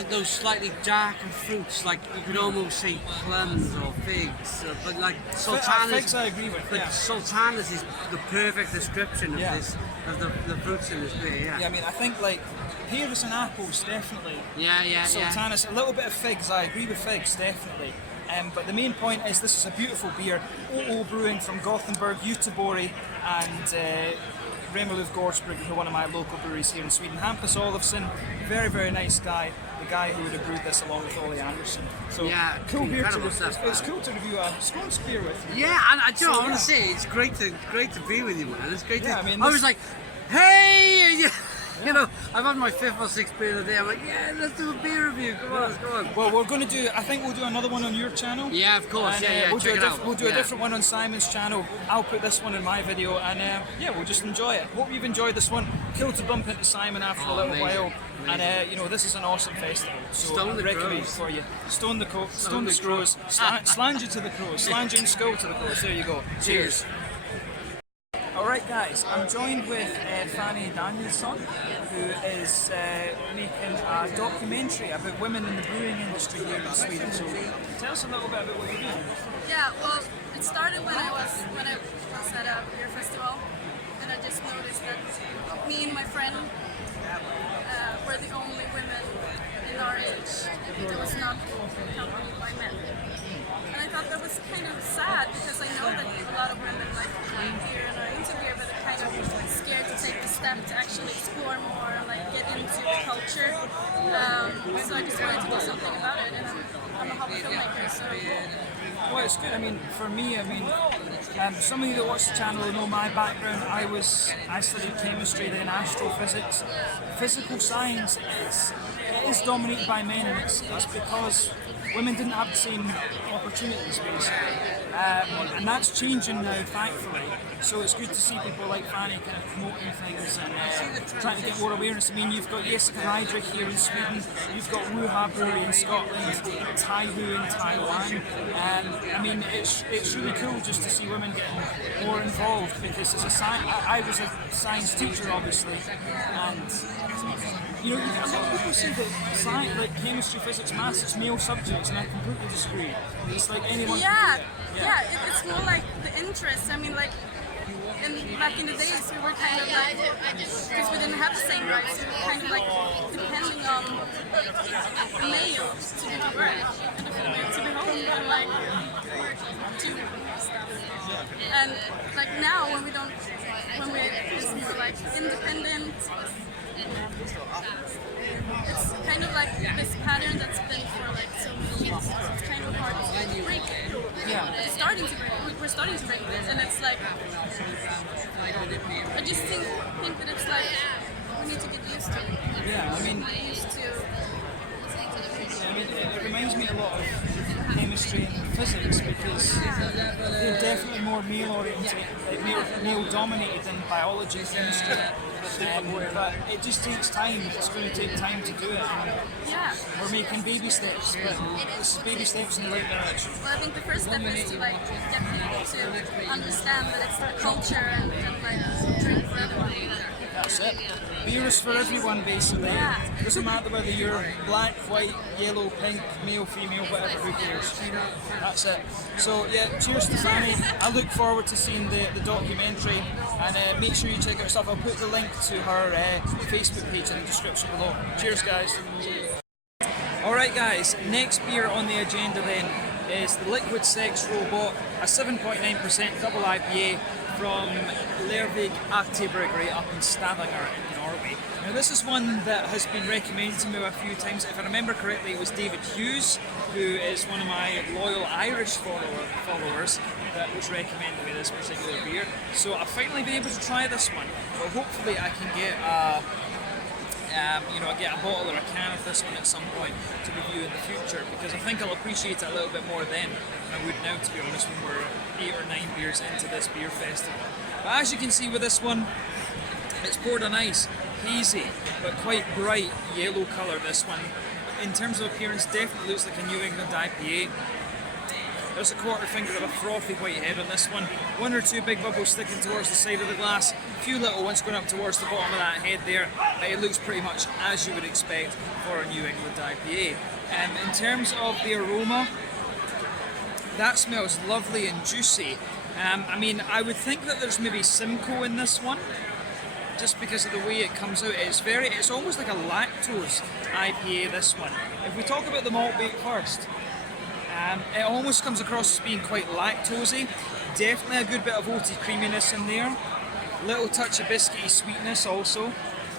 Those slightly darker fruits, like you could almost say plums or figs, but like sultanas. Figs, I agree with. But sultanas is the perfect description of this, of the fruits in this beer. Yeah, I mean, I think like pears and apples definitely. Sultanas, a little bit of figs. I agree with figs definitely. But the main point is this is a beautiful beer. OO Brewing from Gothenburg, Göteborg, and Remelöv Gårdsbruk, who are one of my local breweries here in Sweden. Hampus Olofsson, very, very nice guy. The guy who would have brewed this along with Ollie Anderson. So cool beer to it's cool to review a Skånsk beer with you. Yeah, and I want to say it's great to be with you, man. It's great to. I mean, I was like, hey. You know, I've had my 5th or 6th beer of the day. I'm like, yeah, let's do a beer review. Come on. Well, we're going to do. I think we'll do another one on your channel. Yeah, of course. And, we'll do a different one on Simon's channel. I'll put this one in my video, and we'll just enjoy it. Hope you've enjoyed this one. Cool to bump into Simon after a little while. And you know, this is an awesome festival. So I recommend it for you. Stone the Scrows. Slange you to the crows. Slange and skull to the crows. There you go. Cheers. Alright guys, I'm joined with Fanny Danielsson, who is making a documentary about women in the brewing industry here in Sweden. So tell us a little bit about what you're doing. Yeah, well, it started when I was at a beer festival, and I just noticed that me and my friend were the only women in our age that was not accompanied by men. And I thought that was kind of sad, because I know that a lot of women like here in our interview, but they're kind of scared to take the step to actually explore more and like get into the culture. So I just wanted to do something about it, and I'm a hobby filmmaker, so. Well, it's good. I mean, for me, some of you that watch the channel know my background. I studied chemistry, then astrophysics. Physical science is dominated by men, and it's because women didn't have the same opportunities, basically. And that's changing now, thankfully. So it's good to see people like Fanny kind of promoting things and trying to get more awareness. I mean, you've got Jessica Heydrich here in Sweden, you've got Wuha Brewery in Scotland, Taihu in Taiwan. I mean, it's really cool just to see women getting more involved, because as I was a science teacher, obviously, and you know, a lot of people say that science, like chemistry, physics, maths, it's male subjects, and I completely disagree. It's like anyone can do it. Yeah, it's more like the interest. I mean, like, back in the days, we were kind of like, because we didn't have the same rights, we were kind of like depending on the male to do the work, and the female to be home and like do stuff. And like now, when we're it's more like independent. It's kind of like this pattern that's been for like so many years. It's kind of hard to break it. Yeah. We're starting to break it, and it's like I just think that it's like we need to get used to it. Yeah, I mean, it reminds me a lot of chemistry and physics, because they're definitely more male oriented, like male dominated than biology and chemistry. But it just takes time. It's going to take time to do it. Yeah. We're making baby steps, but it's baby steps in the right direction. Well, I think the first step is to like get people to understand that it's the culture and like drink for everyone. That's it. Beer is for everyone, basically. Yeah. Doesn't matter whether you're black, white, yellow, pink, male, female, whatever, who cares? That's it. So yeah, cheers to Fanny. I look forward to seeing the documentary, and make sure you check out her stuff. I'll put the link to her Facebook page in the description below. Cheers, guys. Alright guys, next beer on the agenda then is the Liquid Sex Robot, a 7.9% double IPA from Untappd Brewery up in Stavanger in Norway. Now this is one that has been recommended to me a few times. If I remember correctly, it was David Hughes, who is one of my loyal Irish followers, that was recommending me this particular beer. So I've finally been able to try this one, but hopefully I can get get a bottle or a can of this one at some point to review in the future, because I think I'll appreciate it a little bit more then than I would now, to be honest, when we're 8 or 9 beers into this beer festival. But as you can see with this one, it's poured a nice, hazy, but quite bright yellow colour, this one. In terms of appearance, definitely looks like a New England IPA. There's a quarter finger of a frothy white head on this one. 1 or 2 big bubbles sticking towards the side of the glass. A few little ones going up towards the bottom of that head there. But it looks pretty much as you would expect for a New England IPA. In terms of the aroma, that smells lovely and juicy. I mean, I would think that there's maybe Simcoe in this one, just because of the way it comes out. It's almost like a lactose IPA, this one. If we talk about the malt bait first, it almost comes across as being quite lactosey. Definitely a good bit of oaty creaminess in there. Little touch of biscuity sweetness also.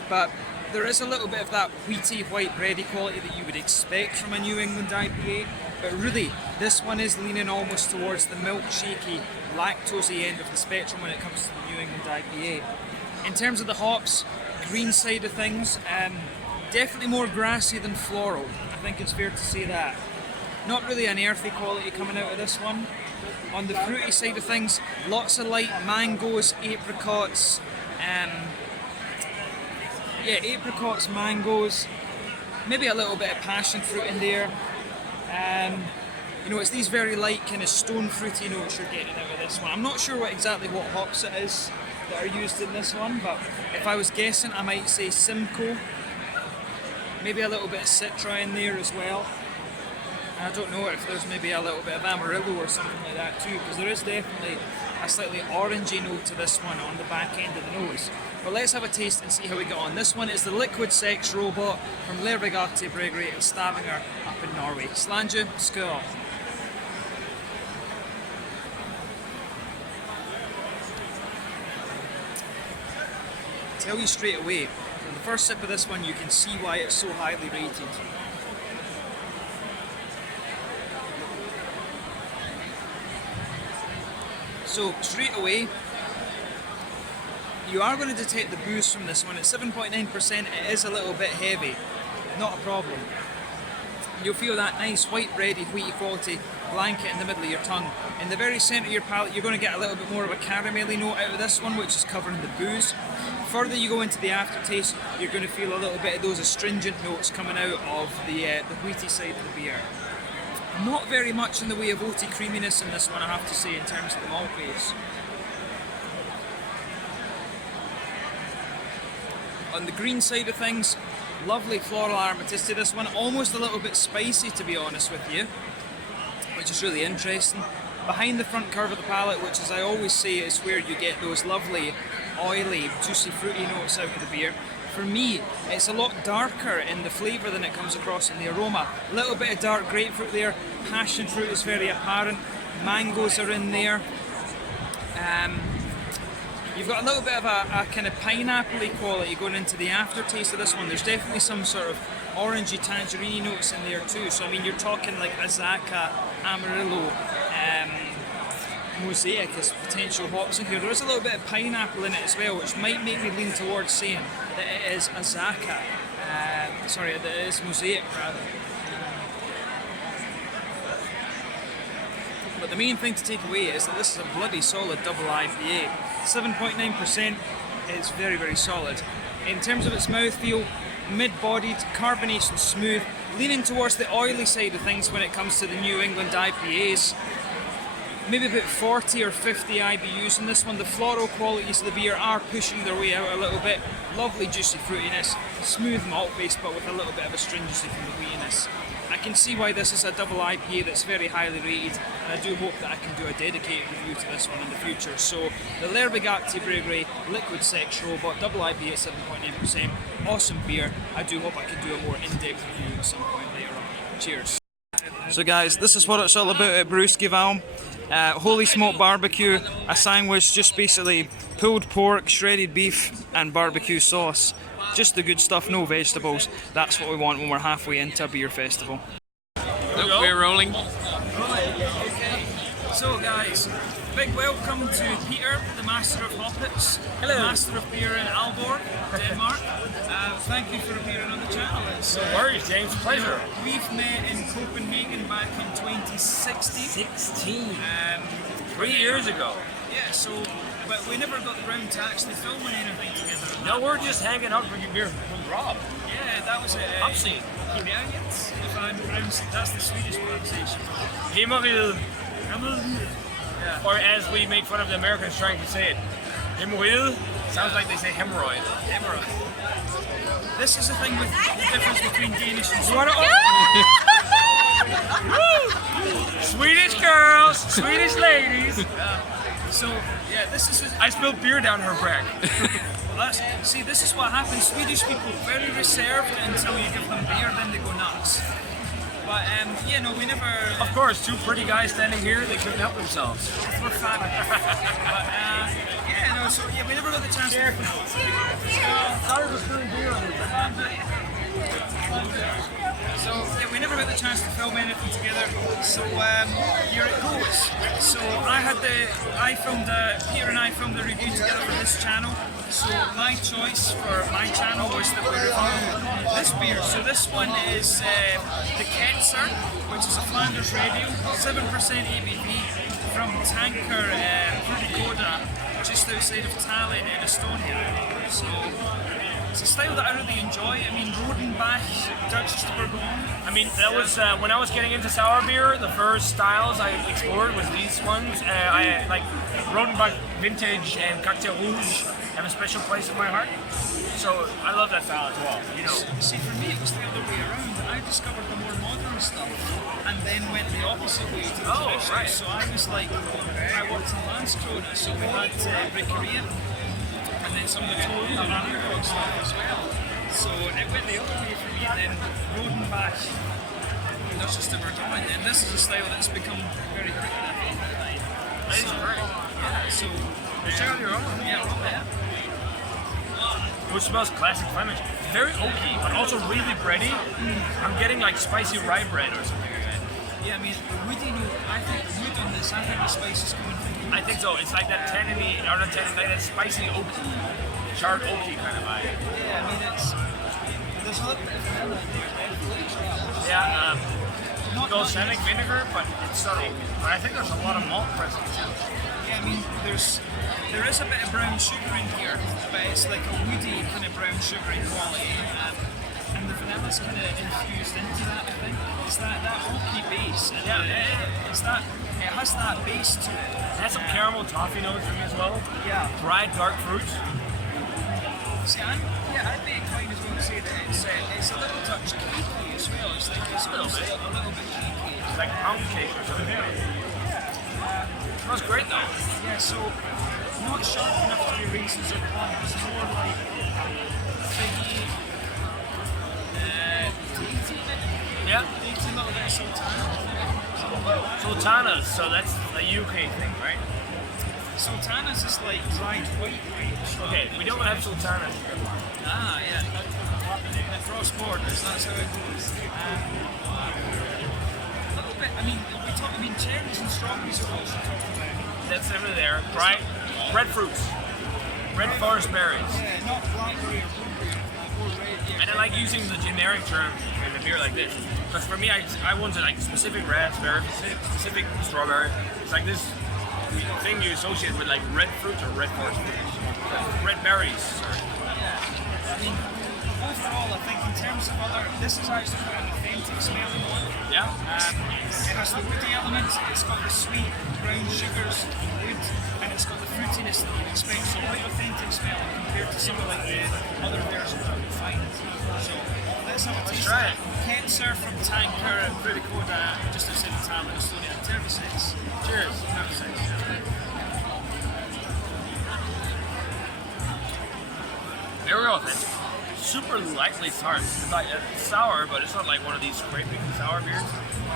But there is a little bit of that wheaty, white bready quality that you would expect from a New England IPA. But really, this one is leaning almost towards the milkshakey, lactosey end of the spectrum when it comes to the New England IPA. In terms of the hops, green side of things, definitely more grassy than floral. I think it's fair to say that. Not really an earthy quality coming out of this one. On the fruity side of things, lots of light mangoes, apricots, apricots, mangoes, maybe a little bit of passion fruit in there. It's these very light kind of stone fruity notes you're getting out of this one. I'm not sure exactly what hops it is that are used in this one, but if I was guessing, I might say Simcoe. Maybe a little bit of Citra in there as well. I don't know if there's maybe a little bit of Amarillo or something like that too, because there is definitely a slightly orangey note to this one on the back end of the nose. But let's have a taste and see how we get on. This one is the Liquid Sex Robot from Untappd Brewery in Stavanger up in Norway. Slange, skål. Tell you straight away, from the first sip of this one, you can see why it's so highly rated. So straight away, you are going to detect the booze from this one. At 7.9%, it is a little bit heavy, not a problem. You'll feel that nice white bready, wheaty quality blanket in the middle of your tongue. In the very centre of your palate, you're going to get a little bit more of a caramelly note out of this one, which is covering the booze. Further you go into the aftertaste, you're going to feel a little bit of those astringent notes coming out of the wheaty side of the beer. Not very much in the way of oaty creaminess in this one, I have to say, in terms of the malt base. On the green side of things, lovely floral aromaticity to this one, almost a little bit spicy to be honest with you, which is really interesting. Behind the front curve of the palate, which as I always say is where you get those lovely, oily, juicy, fruity notes out of the beer. For me, it's a lot darker in the flavour than it comes across in the aroma. A little bit of dark grapefruit there, passion fruit is very apparent, mangoes are in there. You've got a little bit of a kind of pineapple-y quality going into the aftertaste of this one. There's definitely some sort of orangey, tangerine notes in there too. So I mean, you're talking like Azaka, Amarillo, Mosaic as potential hops in here. There is a little bit of pineapple in it as well, which might make me lean towards saying that it is Azaka. That it is Mosaic rather. But the main thing to take away is that this is a bloody solid double IPA. 7.9% is very, very solid. In terms of its mouthfeel, mid-bodied, carbonation smooth, leaning towards the oily side of things when it comes to the New England IPAs. Maybe about 40 or 50 IBUs in this one. The floral qualities of the beer are pushing their way out a little bit. Lovely juicy fruitiness, smooth malt base, but with a little bit of astringency from the wheatiness. I can see why this is a double IPA that's very highly rated, and I do hope that I can do a dedicated review to this one in the future. So the Lerbergati Brewery Liquid Sex Robot double IPA at 7.9%, awesome beer. I do hope I can do a more in-depth review at some point later on. Cheers. So guys, this is what it's all about at Brewskival. Holy smoked barbecue, a sandwich, just basically pulled pork, shredded beef and barbecue sauce. Just the good stuff, no vegetables. That's what we want when we're halfway into a beer festival. Look, we're rolling. Okay. So guys, big welcome to Peter, the Master of Hoppets, Hello. Master of Beer in Aalborg, Denmark. Thank you for appearing on the channel. It's, No worries, James. Pleasure. we've met in Copenhagen back in 2016. 16. 3 years ago. Yeah, so, but we never got around to actually filming anything together. No, we're just hanging out drinking beer with Rob. Yeah, that was it. Upsy. If I'm pronouncing, that's the Swedish pronunciation. Himmeril. Yeah. Or as we make fun of the Americans trying to say it, hemorrhoid. Sounds like they say hemorrhoid. Emerald. This is the thing with the difference between Danish and Swedish girls, Swedish ladies. So, yeah, this is. I spilled beer down her crack. Well, see, this is what happens. Swedish people very reserved until you give them beer, then they go nuts. But yeah, no, we never. Of course, two pretty guys standing here, they couldn't help themselves. We're fat. But yeah, no, so yeah, we never got the chance. So yeah, we never got the chance to film anything together. So here it goes. So Peter and I filmed a review together for this channel. So my choice for my channel was that we reviewed this beer. So this one is the Ketzer, which is a Flanders Radio, 7% ABV from Tanker Brewskoda, just outside of Tallinn in Estonia. So it's a style that I really enjoy. I mean, Rodenbach, Dutch Bourgogne. I mean, that was when I was getting into sour beer. The first styles I explored was these ones. I like Rodenbach Vintage and Cocktail Rouge have a special place in my heart. So I love that style as well. You know. See, for me, it was the other way around. I discovered the more modern stuff, and then went the opposite way to the traditional. Right. So I was like, I worked in Landskrona, so we had Brickeria, and then some of the Total and underdog stuff as well. So it went the other way for me. And then Rodenbach, that's just the Bourgogne, and this is a style that's become very quickly. That is great. Yeah, so Check out your own. yeah, roll it. Which smells classic Flemish. Very oaky, but also really bready. I'm getting like spicy rye bread or something like that. Yeah, I mean, woody note, I think the wood on this, I think the spice is coming from I think so. It's like that tanniny, or not tanniny, like that spicy oaky, charred oaky kind of vibe. Yeah, I mean, there's a little bit of vanilla in there, definitely. Yeah, Not balsamic vinegar, but it's subtle. But I think there's a lot of malt present too. Yeah, I mean, there is a bit of brown sugar in here, but it's like a woody kind of brown sugary quality, and the vanilla's kind of infused into that. I think it's that oaky base. And it's that it has that base to it. It has some caramel toffee notes for me as well. Yeah. Dried dark fruits. See, I'd be inclined as well to say that it's a little touch cakey as well. It's like it's A little almost bit. a little bit cakey. It's like pound cake or something. Smells great though. Yeah, so not sharp enough to be raisins or plums, more like figgy, dainty, Yeah. dainty little bit of sultana. Sultanas, so that's a UK thing, right? Sultanas is like dried white grapes. Okay, we don't have sultanas. Ah, yeah. The cross borders, that's how it goes. A little bit, I mean, cherries and strawberries are also talked about. That's definitely there. Dried red fruits. Red forest berries. Yeah, not blackberry or blueberry, more red, yeah. And I like using the generic term in a beer like this. Because for me, I wanted like specific raspberry, specific strawberry. It's like this thing you associate with like red fruits or red forest fruits. Red berries. Sorry. Yeah. I mean, overall, I think in terms of this is actually quite an authentic smelling one. Yeah. It has the woody elements, it's got the sweet brown sugars, wood, and it's got the fruitiness that you'd expect. So quite authentic smelling compared to some of like the other versions that we find. So this have a taste. try it. Ketzer from Tanker Brewskoda, just outside of Tallinn, Estonia. Tervesis. Cheers. Very authentic. Super lightly tart. It's like it's sour, but it's not like one of these scraping sour beers.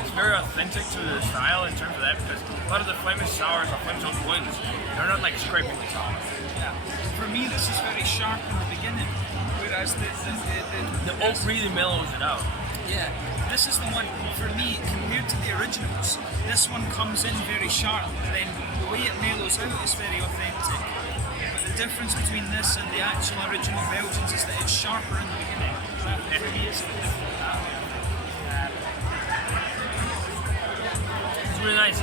It's very authentic to the style in terms of that, because a lot of the Flemish sours are Flemish old wines. They're not like scraping sour. Yeah. For me, this is very sharp in the beginning, whereas The oak really mellows it out. yeah, this is the one, for me, compared to the originals, this one comes in very sharp, and then the way it mellows out is very authentic. But the difference between this and the actual original Belgians is that it's sharper in the beginning. That for me is the difference. It's really nice.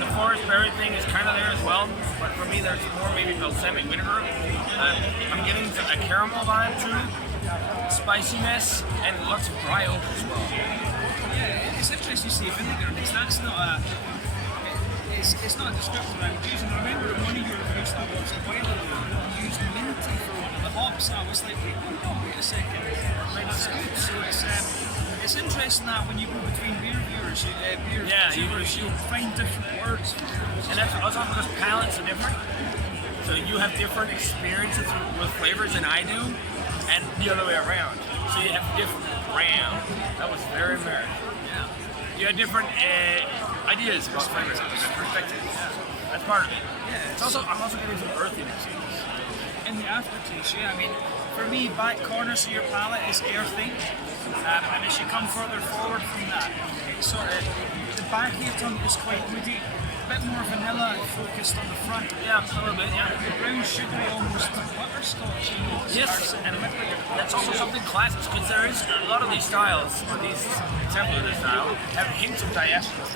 The forest berry thing is kind of there as well, but for me there's more maybe balsamic vinegar. I'm getting a caramel vibe too, spiciness, and lots of dry oak as well. Yeah, it's interesting you say vinegar, because that's not a... It's not a description I would use, and I remember in one of your reviews that was a while ago, you used minty for one of the hops, and I was like, oh no, wait a second, that's good. So it's interesting that when you go between beer viewers, you find different words. And that's also because palates are different. So you have different experiences with flavors than I do, and the other way around. So you have different brand. That was very American. Yeah. You have different ideas about flavors and perspectives. That's part of it. Yeah, It's also I'm also getting some earthiness. in the aftertaste, yeah. I mean, for me, back corners of your palate is earthy, and as you come further forward from that, it's sort of the back of your tongue is quite woody, a bit more vanilla focused on the front. Yeah, a little bit. Yeah. The brown sugary, almost butterscotch. Yes, and that's also something classic because there is a lot of these styles, or these examples of this style, have hints of diaspora.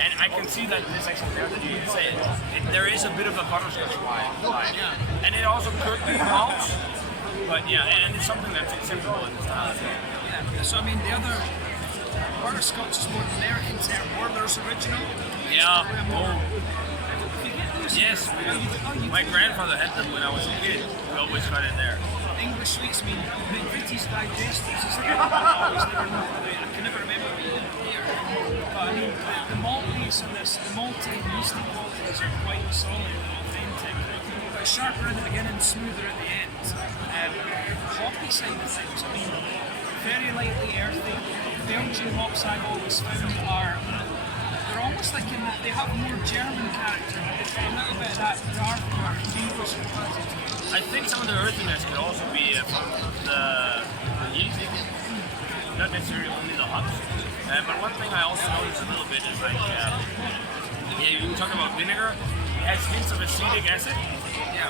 And I can see that in this actually now that you say it, there is a bit of a butterscotch vibe. Yeah. And it also could be malt, but yeah, and it's something that's acceptable in the style. Yeah. So I mean, the other butterscotch is more American term. Werther's original. Yeah. More. Yes. My grandfather had them when I was a kid. We always got in there. English sweets mean British digestives. I can never remember being here. But I mean, the maltiness in this, the malty and yeasty qualities are quite solid and authentic. But sharper in the beginning, smoother at the end. The hoppy side of things, I mean, very lightly earthy. Belgian hops I've always found are, they're almost like they have more German character, but they've got a little bit of that darker English quality. I think some of the earthiness could also be from the yeast, not necessarily only the hops. But one thing I also noticed a little bit is like, you talk about vinegar, it has hints of acetic acid,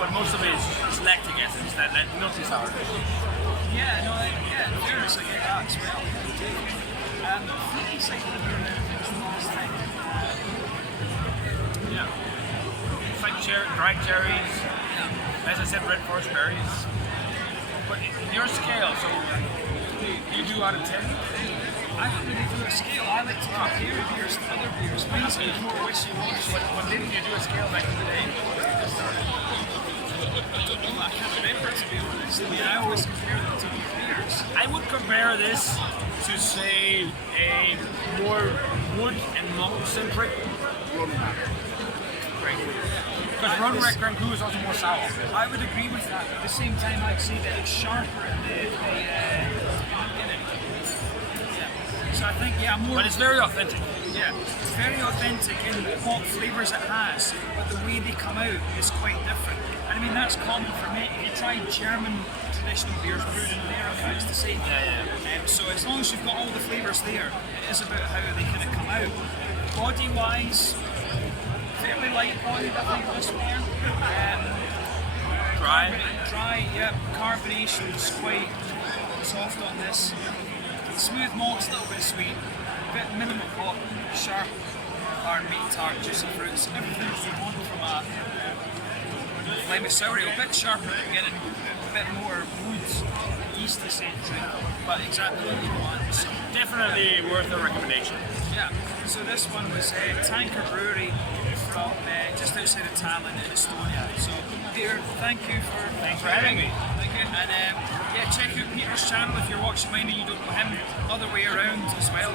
but most of it is lactic acid, it's that milky sour. Yeah, no, yeah, in fairness, I get that as well. Fruity side of the beer now, Yeah. It's like dried cherries, as I said, red forest berries. But your scale, so you do out of 10? I don't really do a scale. I like to compare beers to other beers. Mine's a bit more wishy-washy. But didn't you do a scale back in the day? I can't remember, to be honest. I mean, I always compare them to beers. I would compare this to, say, a more wood and malt-centric Rodenbach. Because Rodenbach Grand Cru is also more sour. I would agree with that. At the same time, I'd say that it's sharper in the beginning. Yeah. So I think, more... But it's very authentic. Yeah, it's very authentic in what flavours it has, but the way they come out is quite different. And I mean, that's common for me. If you try German traditional beers brewed in America, it's the same. Yeah. So as long as you've got all the flavours there, it is about how they kind of come out. Body-wise, fairly light bodied, I think, this one. Dry, yeah. Carbonation's quite soft on this. Smooth malt's a little bit sweet. Bit minimal hop, sharp, hard meat, tart, juicy fruits. Everything you want from a Flemish sour ale. A bit sharper at the beginning, a bit more wood, yeasty centric, but exactly what you want. So Definitely worth a recommendation. yeah, so this one was Tanker Brewery from just outside of Tallinn in Estonia. So Peter, thanks for having me. Thank you. And check out Peter's channel if you're watching. box reminding you don't know him, other way around as well.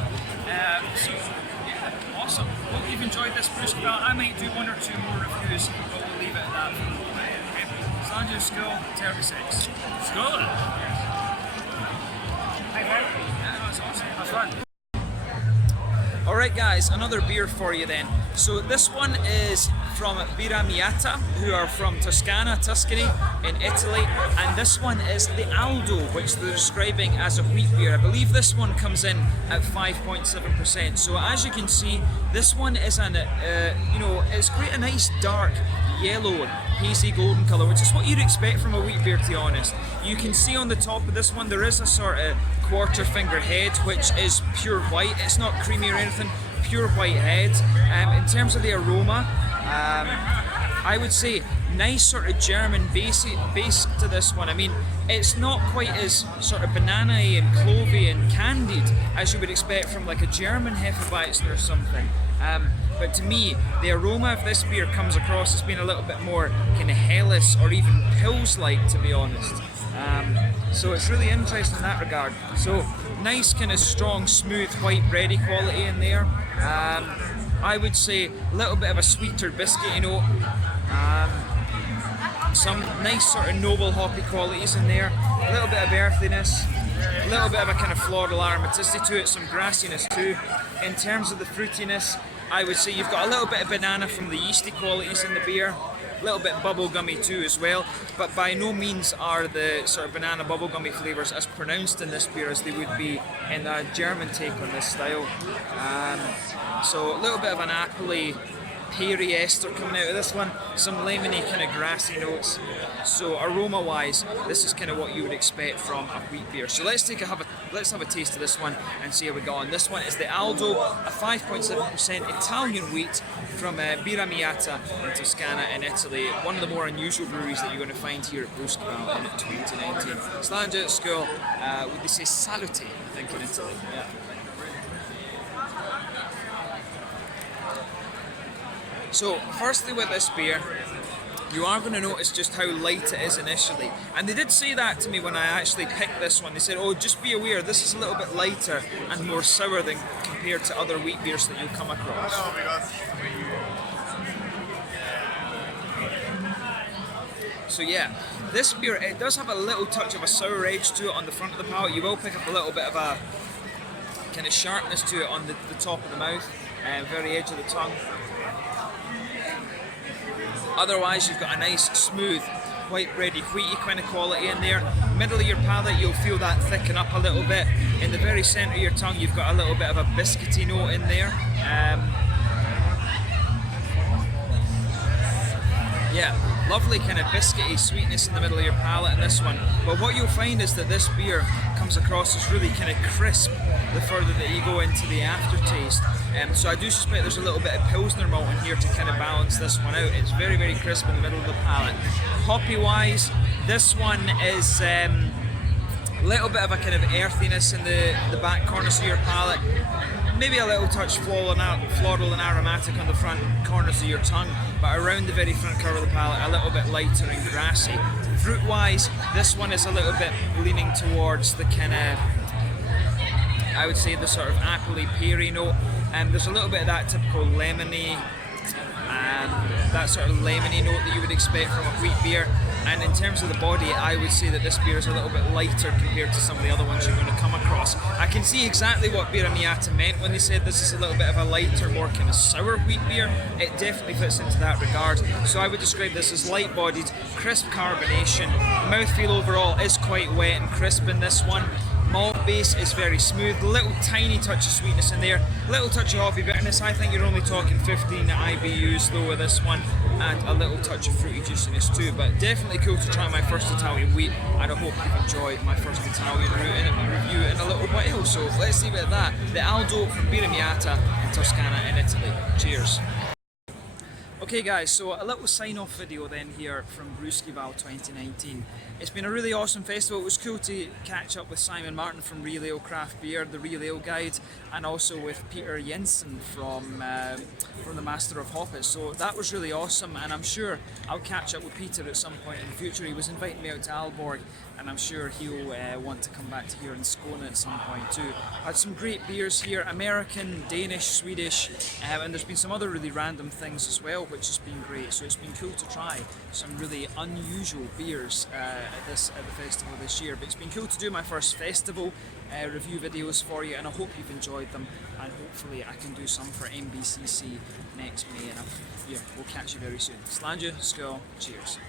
So yeah, awesome. Hope you've enjoyed this Brewskival. I might do 1 or 2 more reviews, but we'll leave it at that for the moment. Okay. Sanjay School, 36. School! Hi, man. Yeah, that's awesome. That's fun. Alright guys, another beer for you then. So this one is from Birra Miata, who are from Toscana, Tuscany in Italy, and this one is the Aldo, which they're describing as a wheat beer. I believe this one comes in at 5.7%. So as you can see, this one is an, it's quite a nice dark yellow, hazy golden colour, which is what you'd expect from a wheat beer, to be honest. You can see on the top of this one there is a sort of quarter finger head, which is pure white. It's not creamy or anything, pure white head. In terms of the aroma, I would say nice sort of German base to this one. I mean, it's not quite as sort of banana-y and clovey and candied as you would expect from like a German Hefeweizen or something. But to me, the aroma of this beer comes across as being a little bit more kind of Helles or even Pils-like, to be honest. So it's really interesting in that regard. So nice kind of strong, smooth, white bready quality in there. I would say a little bit of a sweeter biscuity note. Some nice sort of noble hoppy qualities in there. A little bit of earthiness. A little bit of a kind of floral aromaticity to it, some grassiness too. In terms of the fruitiness, I would say you've got a little bit of banana from the yeasty qualities in the beer, a little bit bubblegummy too as well, but by no means are the sort of banana bubblegummy flavours as pronounced in this beer as they would be in a German take on this style. So a little bit of an appley, peary ester coming out of this one, some lemony kind of grassy notes. So aroma wise, this is kind of what you would expect from a wheat beer. So let's have a taste of this one and see how we go on. This one is the Aldo, a 5.7% Italian wheat from Birra Miata in Toscana in Italy. One of the more unusual breweries that you're going to find here at Brewskival in 2019. Slanja at school, would they say salute, I think, in Italy. Yeah. So, firstly with this beer, you are going to notice just how light it is initially. And they did say that to me when I actually picked this one. They said, oh, just be aware, this is a little bit lighter and more sour than compared to other wheat beers that you'll come across. So yeah, this beer, it does have a little touch of a sour edge to it on the front of the palate. You will pick up a little bit of a kind of sharpness to it on the top of the mouth, very edge of the tongue. Otherwise, you've got a nice, smooth, white bready, wheaty kind of quality in there. Middle of your palate, you'll feel that thicken up a little bit. In the very centre of your tongue, you've got a little bit of a biscuity note in there. Yeah, lovely kind of biscuity sweetness in the middle of your palate in this one. But what you'll find is that this beer comes across as really kind of crisp the further that you go into the aftertaste. So I do suspect there's a little bit of Pilsner malt in here to kind of balance this one out. It's very, very crisp in the middle of the palate. Hoppy wise, this one is a little bit of a kind of earthiness in the back corners of your palate. Maybe a little touch floral and aromatic on the front corners of your tongue, but around the very front curve of the palate, a little bit lighter and grassy. Fruit wise, this one is a little bit leaning towards the kind of, I would say, the sort of appley peary note. There's a little bit of that typical lemony, that sort of lemony note that you would expect from a wheat beer. And in terms of the body, I would say that this beer is a little bit lighter compared to some of the other ones you're going to come across. I can see exactly what Birra Miata meant when they said this is a little bit of a lighter, more kind of sour wheat beer. It definitely fits into that regard. So I would describe this as light-bodied, crisp carbonation. Mouthfeel overall is quite wet and crisp in this one. Malt base is very smooth, little tiny touch of sweetness in there, little touch of hoppy bitterness. I think you're only talking 15 IBUs though with this one, and a little touch of fruity juiciness too. But definitely cool to try my first Italian wheat, and I hope you've enjoyed my first Italian review in a little while. So let's leave it at that. The Aldo from Birra Miata in Toscana in Italy. Cheers. Okay guys, so a little sign-off video then here from Brewskival 2019. It's been a really awesome festival. It was cool to catch up with Simon Martin from Real Ale Craft Beer, the Real Ale Guide, and also with Peter Jensen from the Master of Hoppet. So that was really awesome, and I'm sure I'll catch up with Peter at some point in the future. He was inviting me out to Aalborg, and I'm sure he'll want to come back to here in Skåne at some point too. Had some great beers here, American, Danish, Swedish, and there's been some other really random things as well, which has been great. So it's been cool to try some really unusual beers at the festival this year. But it's been cool to do my first festival review videos for you, and I hope you've enjoyed them, and hopefully I can do some for MBCC next May, and yeah, we'll catch you very soon. Slàinte, skål, cheers.